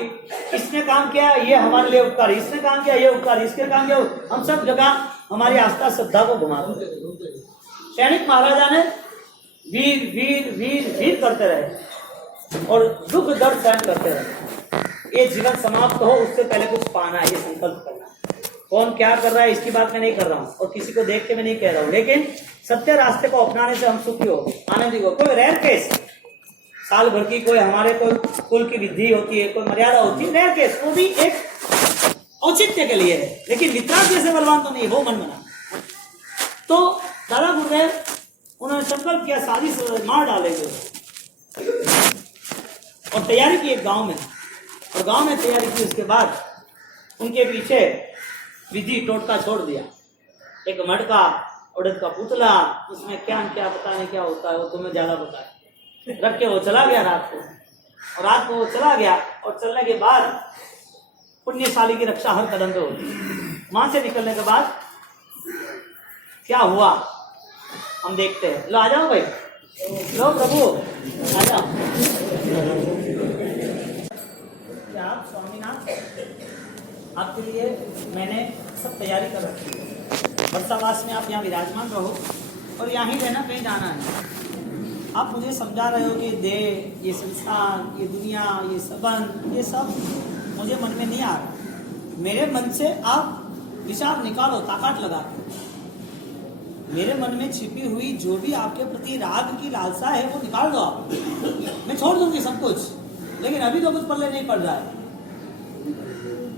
इसने काम किया ये हमारे लिए उपकारी, इसने काम किया ये उपकारी, इसके काम किया, हम सब जगह हमारी आस्था श्रद्धा को घुमा दो। सैनिक महाराजा ने वीर वीर वीर वीर करते रहे और दुख दर्द सहन करते रहे। ये जीवन समाप्त हो उससे पहले कुछ पाना है, ये संकल्प करना। कौन क्या कर रहा है इसकी बात मैं नहीं कर रहा हूँ, और किसी को देख के मैं नहीं कह रहा हूँ, लेकिन सत्य रास्ते को अपनाने से हम सुखी हो, आनंदी हो। कोई रेयर केस, साल भर की कोई हमारे कोई कुल की विधि होती है, कोई मर्यादा होती है, रेयर केस, वो भी एक औचित्य के लिए है, लेकिन वितराग जैसे बलवान तो नहीं, वो मन बना। तो दादा गुरुदेव उन्होंने संकल्प किया शादी से मार डालेंगे, और तैयारी की एक गांव में, और गांव में तैयारी की। उसके बाद उनके पीछे विधि टोटका छोड़ दिया, एक मटका, उड़द का पुतला, उसमें क्या क्या पता नहीं क्या होता है, वो तुम्हें ज्यादा पता है, रख के वो चला गया रात को। और रात को वो चला गया, और चलने के बाद पुण्यशाली की रक्षा हर कदम पे होती। वहां से निकलने के बाद क्या हुआ हम देखते हैं। लो आ जाओ भाई, लो प्रभु आ जाओ। आप स्वामीनाथ, आपके लिए मैंने सब तैयारी कर रखी है। वर्षावास में आप यहाँ विराजमान रहो, और यहाँ ही रहना, कहीं जाना है। आप मुझे समझा रहे हो कि देह, ये संसार, ये दुनिया, ये संबंध, ये सब मुझे मन में नहीं आ रहा। मेरे मन से आप विचार निकालो, ताकत लगा के। मेरे मन में छिपी हुई जो भी आपके प्रति राग की लालसा है वो निकाल दो आप। मैं छोड़ दूंगी सब कुछ, लेकिन अभी तो कुछ पल्ले नहीं पड़ रहा है,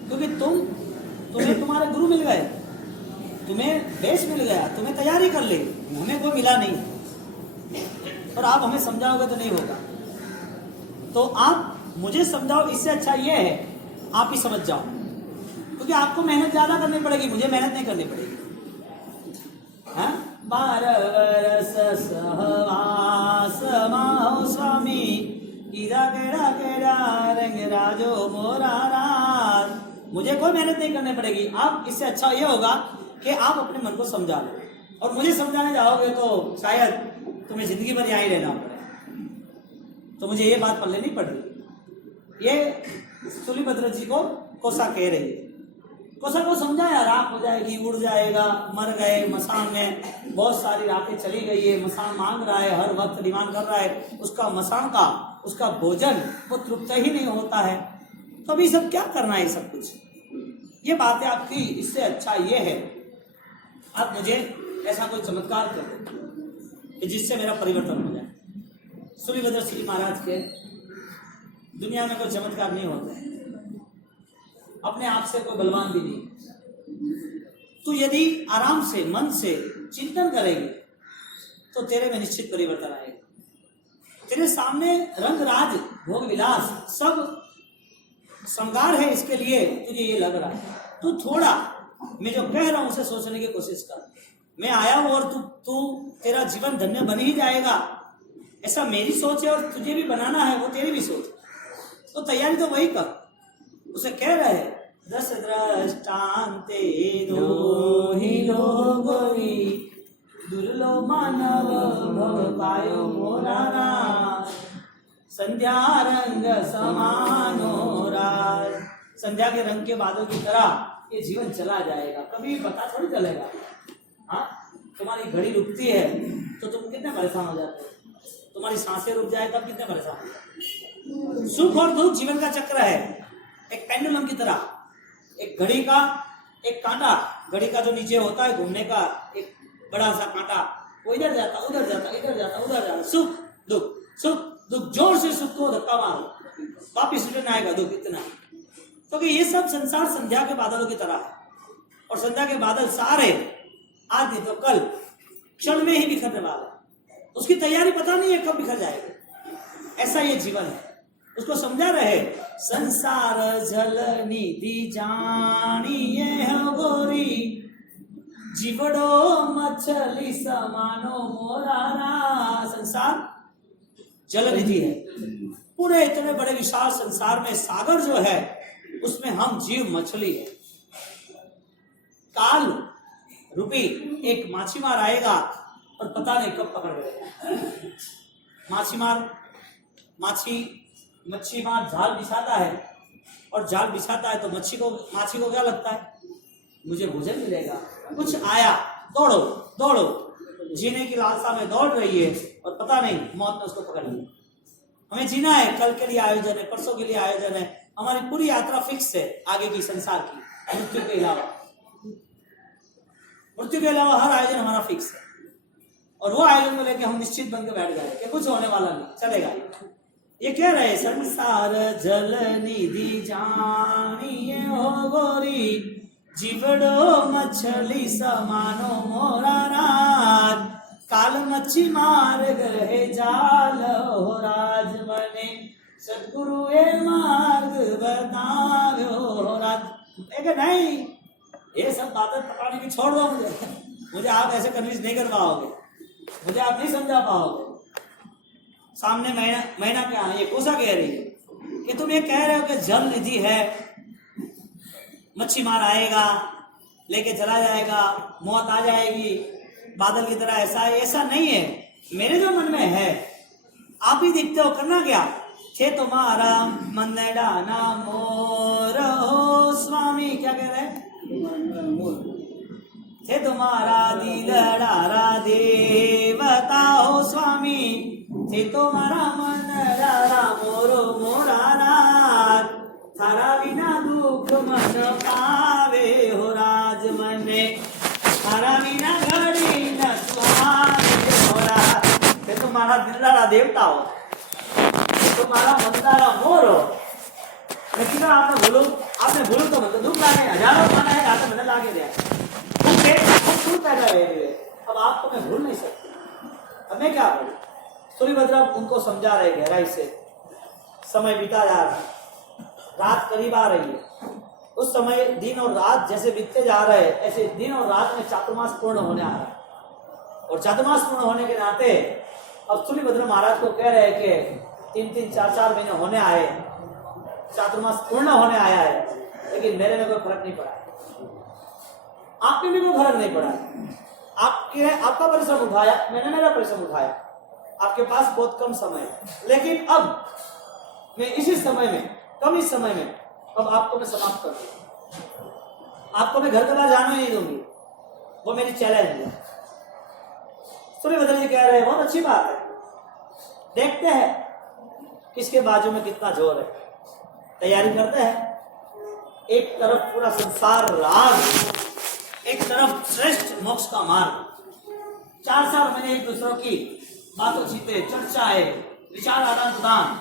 क्योंकि तुम्हें तुम्हारे गुरु मिल गए, तुम्हें बेस मिल गया, तुम्हें तैयारी कर ली, हमें कोई मिला नहीं। और आप हमें समझाओगे तो नहीं होगा, तो आप मुझे समझाओ, इससे अच्छा ये है आप ही समझ जाओ, क्योंकि आपको मेहनत ज्यादा करनी पड़ेगी, मुझे मेहनत नहीं करनी पड़ेगी। 12 वर्ष सहवास माहो स्वामी, ईरा केड़ा केड़ा रंग राजो मोरा राज। मुझे कोई मेहनत नहीं करनी पड़ेगी। आप इससे अच्छा ये होगा कि आप अपने मन को समझा लो, और मुझे समझाने जाओगे तो शायद तुम्हें जिंदगी भर यहाँ ही रहना पड़े। तो मुझे ये बात पल्ले नहीं पड़ रही। ये शूलिभद्र जी को कोसा कह रही है। कोसा को समझाया, राख हो जाएगी, उड़ जाएगा, मर गए, मसान में बहुत सारी राखें चली गई है, मसान मांग रहा है, हर वक्त डिमांड कर रहा है, उसका मसान का, उसका भोजन वो तृप्त ही नहीं होता है। तो अभी सब क्या करना है, सब कुछ ये बात है आपकी। इससे अच्छा ये है आप मुझे ऐसा कोई चमत्कार कर दो कि जिससे मेरा परिवर्तन हो जाए। शूलिभद्र जी महाराज के दुनिया में कोई चमत्कार नहीं होता है, अपने आप से कोई बलवान भी नहीं। तो यदि आराम से मन से चिंतन करेंगे तो तेरे में निश्चित परिवर्तन आएगा। तेरे सामने रंग राज भोग विलास सब श्रृंगार है, इसके लिए तुझे ये लग रहा है, तू थोड़ा मैं जो कह रहा हूं उसे सोचने की कोशिश कर। मैं आया हूं और तू तेरा जीवन धन्य बन ही जाएगा, ऐसा मेरी सोच है और तुझे भी बनाना है, वो तेरी भी सोच है। तो तैयारी तो वही कर। उसे कह रहे दस दृष्टांते दो ही लोगोरी, दुर्लभ मानव भव पायो मोराना, संध्या रंग समानो राज। संध्या के रंग के बादल की तरह ये जीवन चला जाएगा, कभी पता थोड़ी चलेगा। हाँ, तुम्हारी घड़ी रुकती है तो तुम कितने परेशान हो जाते हो, तुम्हारी सांसें रुक जाए तब कितने परेशान हो जाते हो। सुख और दुख जीवन का चक्र है, एक पेंडुलम की तरह, एक घड़ी का एक कांटा, घड़ी का जो नीचे होता है घूमने का एक बड़ा सा कांटा, वो इधर जाता उधर जाता इधर जाता उधर जाता, सुख दुख, जोर से सुख को धक्का मारो वापिस रिटर्न आएगा दुख, इतना। तो ये सब संसार संध्या के बादलों की तरह है, और संध्या के बादल सारे आज नहीं तो कल क्षण में ही बिखरने वाला है, उसकी तैयारी पता नहीं है कब बिखर जाएगा। ऐसा ये जीवन है, उसको समझा रहे। संसार जल निधि जानिए हो गोरी, जीवड़ो मछली समानो मोराना। संसार जल निधि है, पूरे इतने बड़े विशाल संसार में सागर जो है उसमें हम जीव मछली है। काल रूपी एक माछीमार आएगा और पता नहीं कब पकड़ गए। मच्छी मार जाल बिछाता है, और जाल बिछाता है तो माछी को क्या लगता है, मुझे भोजन मिलेगा, कुछ आया, दौड़ो, जीने की लालसा में दौड़ रही है और पता नहीं मौत ने उसको पकड़ लिया। हमें जीना है, कल के लिए आयोजन है, परसों के लिए आयोजन है, हमारी पूरी यात्रा फिक्स है आगे की संसार की, मृत्यु के अलावा हर आयोजन हमारा फिक्स है। और वो आयोजन को लेकर हम निश्चित बन के बैठ जाए कि कुछ होने वाला नहीं, चलेगा। ये कह रहे संसार जल निधि जानिए हो गोरी, जीवड़ो मछली समानो मोरा राज, काल मच्छी मार गए जाल हो राज, मने सदगुरु ए मार्ग बताओ राज। एक नहीं, ये सब बातें पकाने की छोड़ दो, मुझे आप ऐसे कन्विंस नहीं कर पाओगे, मुझे आप नहीं समझा पाओगे। सामने महीना क्या है, ये कोसा कह रही है कि तुम ये कह रहे हो कि जल निधि है, मच्छी मार आएगा लेके चला जाएगा, मौत आ जाएगी बादल की तरह, ऐसा नहीं है। मेरे जो मन में है आप ही दिखते हो, करना क्या, थे तुम्हारा मन डाना मोर हो स्वामी, क्या कह रहे हैं, थे तुम्हारा दिल डारा देवता हो स्वामी, थे तुम्हारा मन डारा मोरो मोरा राज, थारा बिना दुख मन पावे हो राज, मने थारा बिना घड़ी न सुहावे हो राज। थे तुम्हारा दिल डारा देवता हो, तुम्हारा मन डारा मोर हो। लेकिन आपने भूलो तो मतलब दुख लाने हजारों खाना है, आते मैंने लाके दिया खूब पैदा हुए, अब आपको मैं भूल नहीं सकती, हमें क्या बोलूं। सूर्यभद्रा उनको समझा रहे गहराई से। समय बीता जा रहा है, रात करीब आ रही है, उस समय दिन और रात जैसे बीतते जा रहे हैं, ऐसे दिन और रात में चातुर्मास पूर्ण होने आ रहा है। और चातुर्मास पूर्ण होने के नाते अब सूर्यभद्र महाराज को कह रहे हैं कि 3-3, 4-4 महीने होने आए, चातुर्मास पूर्ण होने आया है, लेकिन मेरे में कोई फर्क नहीं पड़ा, आप में भी कोई फर्क नहीं पड़ा। आपका परिश्रम उठाया, मैंने मेरा परिश्रम उठाया, आपके पास बहुत कम समय है, लेकिन अब मैं इसी समय में, कम इस समय में, अब आपको मैं समाप्त कर दूंगा, आपको मैं घर के बाहर जाने नहीं दूंगी, वो मेरी चैलेंज है। सूर्यभद्र जी कह रहे हैं बहुत अच्छी बात है, देखते हैं किसके बाजू में कितना जोर है, तैयारी करते हैं। एक तरफ पूरा संसार राग, एक तरफ श्रेष्ठ मोक्ष का मार्ग, 4 महीने एक दूसरों की बातचीतें, चर्चाएं, विचार आदान प्रदान,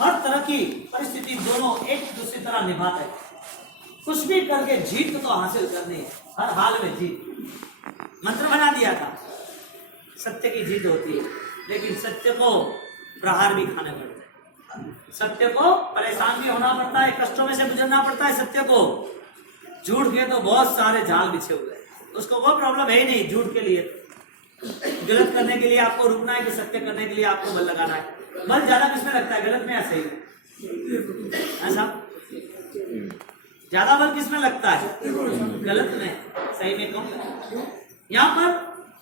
हर तरह की परिस्थिति दोनों एक दूसरी तरह निभाते हैं। कुछ भी करके जीत तो हासिल करनी है, हर हाल में जीत। मंत्र बना दिया था, सत्य की जीत होती है, लेकिन सत्य को प्रहार भी खाने पड़ते हैं, सत्य को परेशान भी होना पड़ता है, कष्टों में से गुजरना पड़ता है सत्य को। झूठ के तो बहुत सारे जाल बिछे हुए हैं, उसको वो प्रॉब्लम है ही नहीं झूठ के लिए। गलत करने के लिए आपको रुकना है कि सत्य करने के लिए आपको बल लगाना है। बल ज्यादा किसमें लगता है, गलत में या सही में? ऐसा ज्यादा बल किसमें लगता है, गलत में, सही में कम। यहाँ पर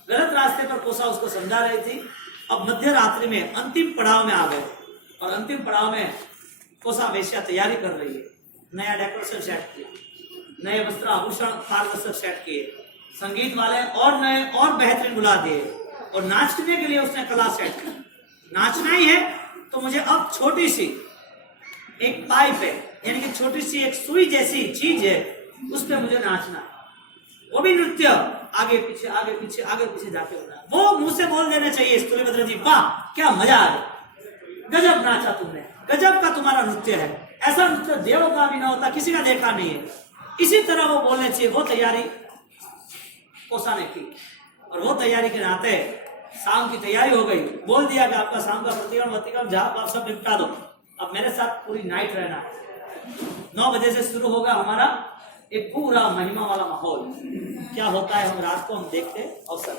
गलत रास्ते पर कोसा उसको समझा रही थी। अब मध्य रात्रि में अंतिम पड़ाव में आ गए और अंतिम पड़ाव में कोसा वेश्या तैयारी कर रही है। नया डेकोरेशन सेट किया, नए वस्त्र आभूषण कारवस्त्र सेट किए, संगीत वाले और नए और बेहतरीन बुला दिए और नाचने के लिए उसने कला सेट की। नाचना ही है तो मुझे अब छोटी सी एक पाइप है, यानी कि छोटी सी एक सुई जैसी चीज है, उस पर मुझे नाचना है। वो भी नृत्य आगे पीछे आगे पीछे आगे पीछे जाके होना है। वो मुंह से बोल देना चाहिए स्थूलिभद्र जी, वाह क्या मजा आ गया, गजब नाचा तुमने, गजब का तुम्हारा नृत्य है, ऐसा नृत्य देवों का भी ना होता, किसी का देखा नहीं है। इसी तरह वो बोलने चाहिए। वो तैयारी कोसा ने की और वो तैयारी के नाते शाम की तैयारी हो गई। बोल दिया कि आपका शाम का प्रतिक्रम वतिक्रम जहां आप सब निपटा दो, अब मेरे साथ पूरी नाइट रहना है। 9 बजे से शुरू होगा हमारा एक पूरा महिमा वाला माहौल। क्या होता है हम रात को हम देखते और सब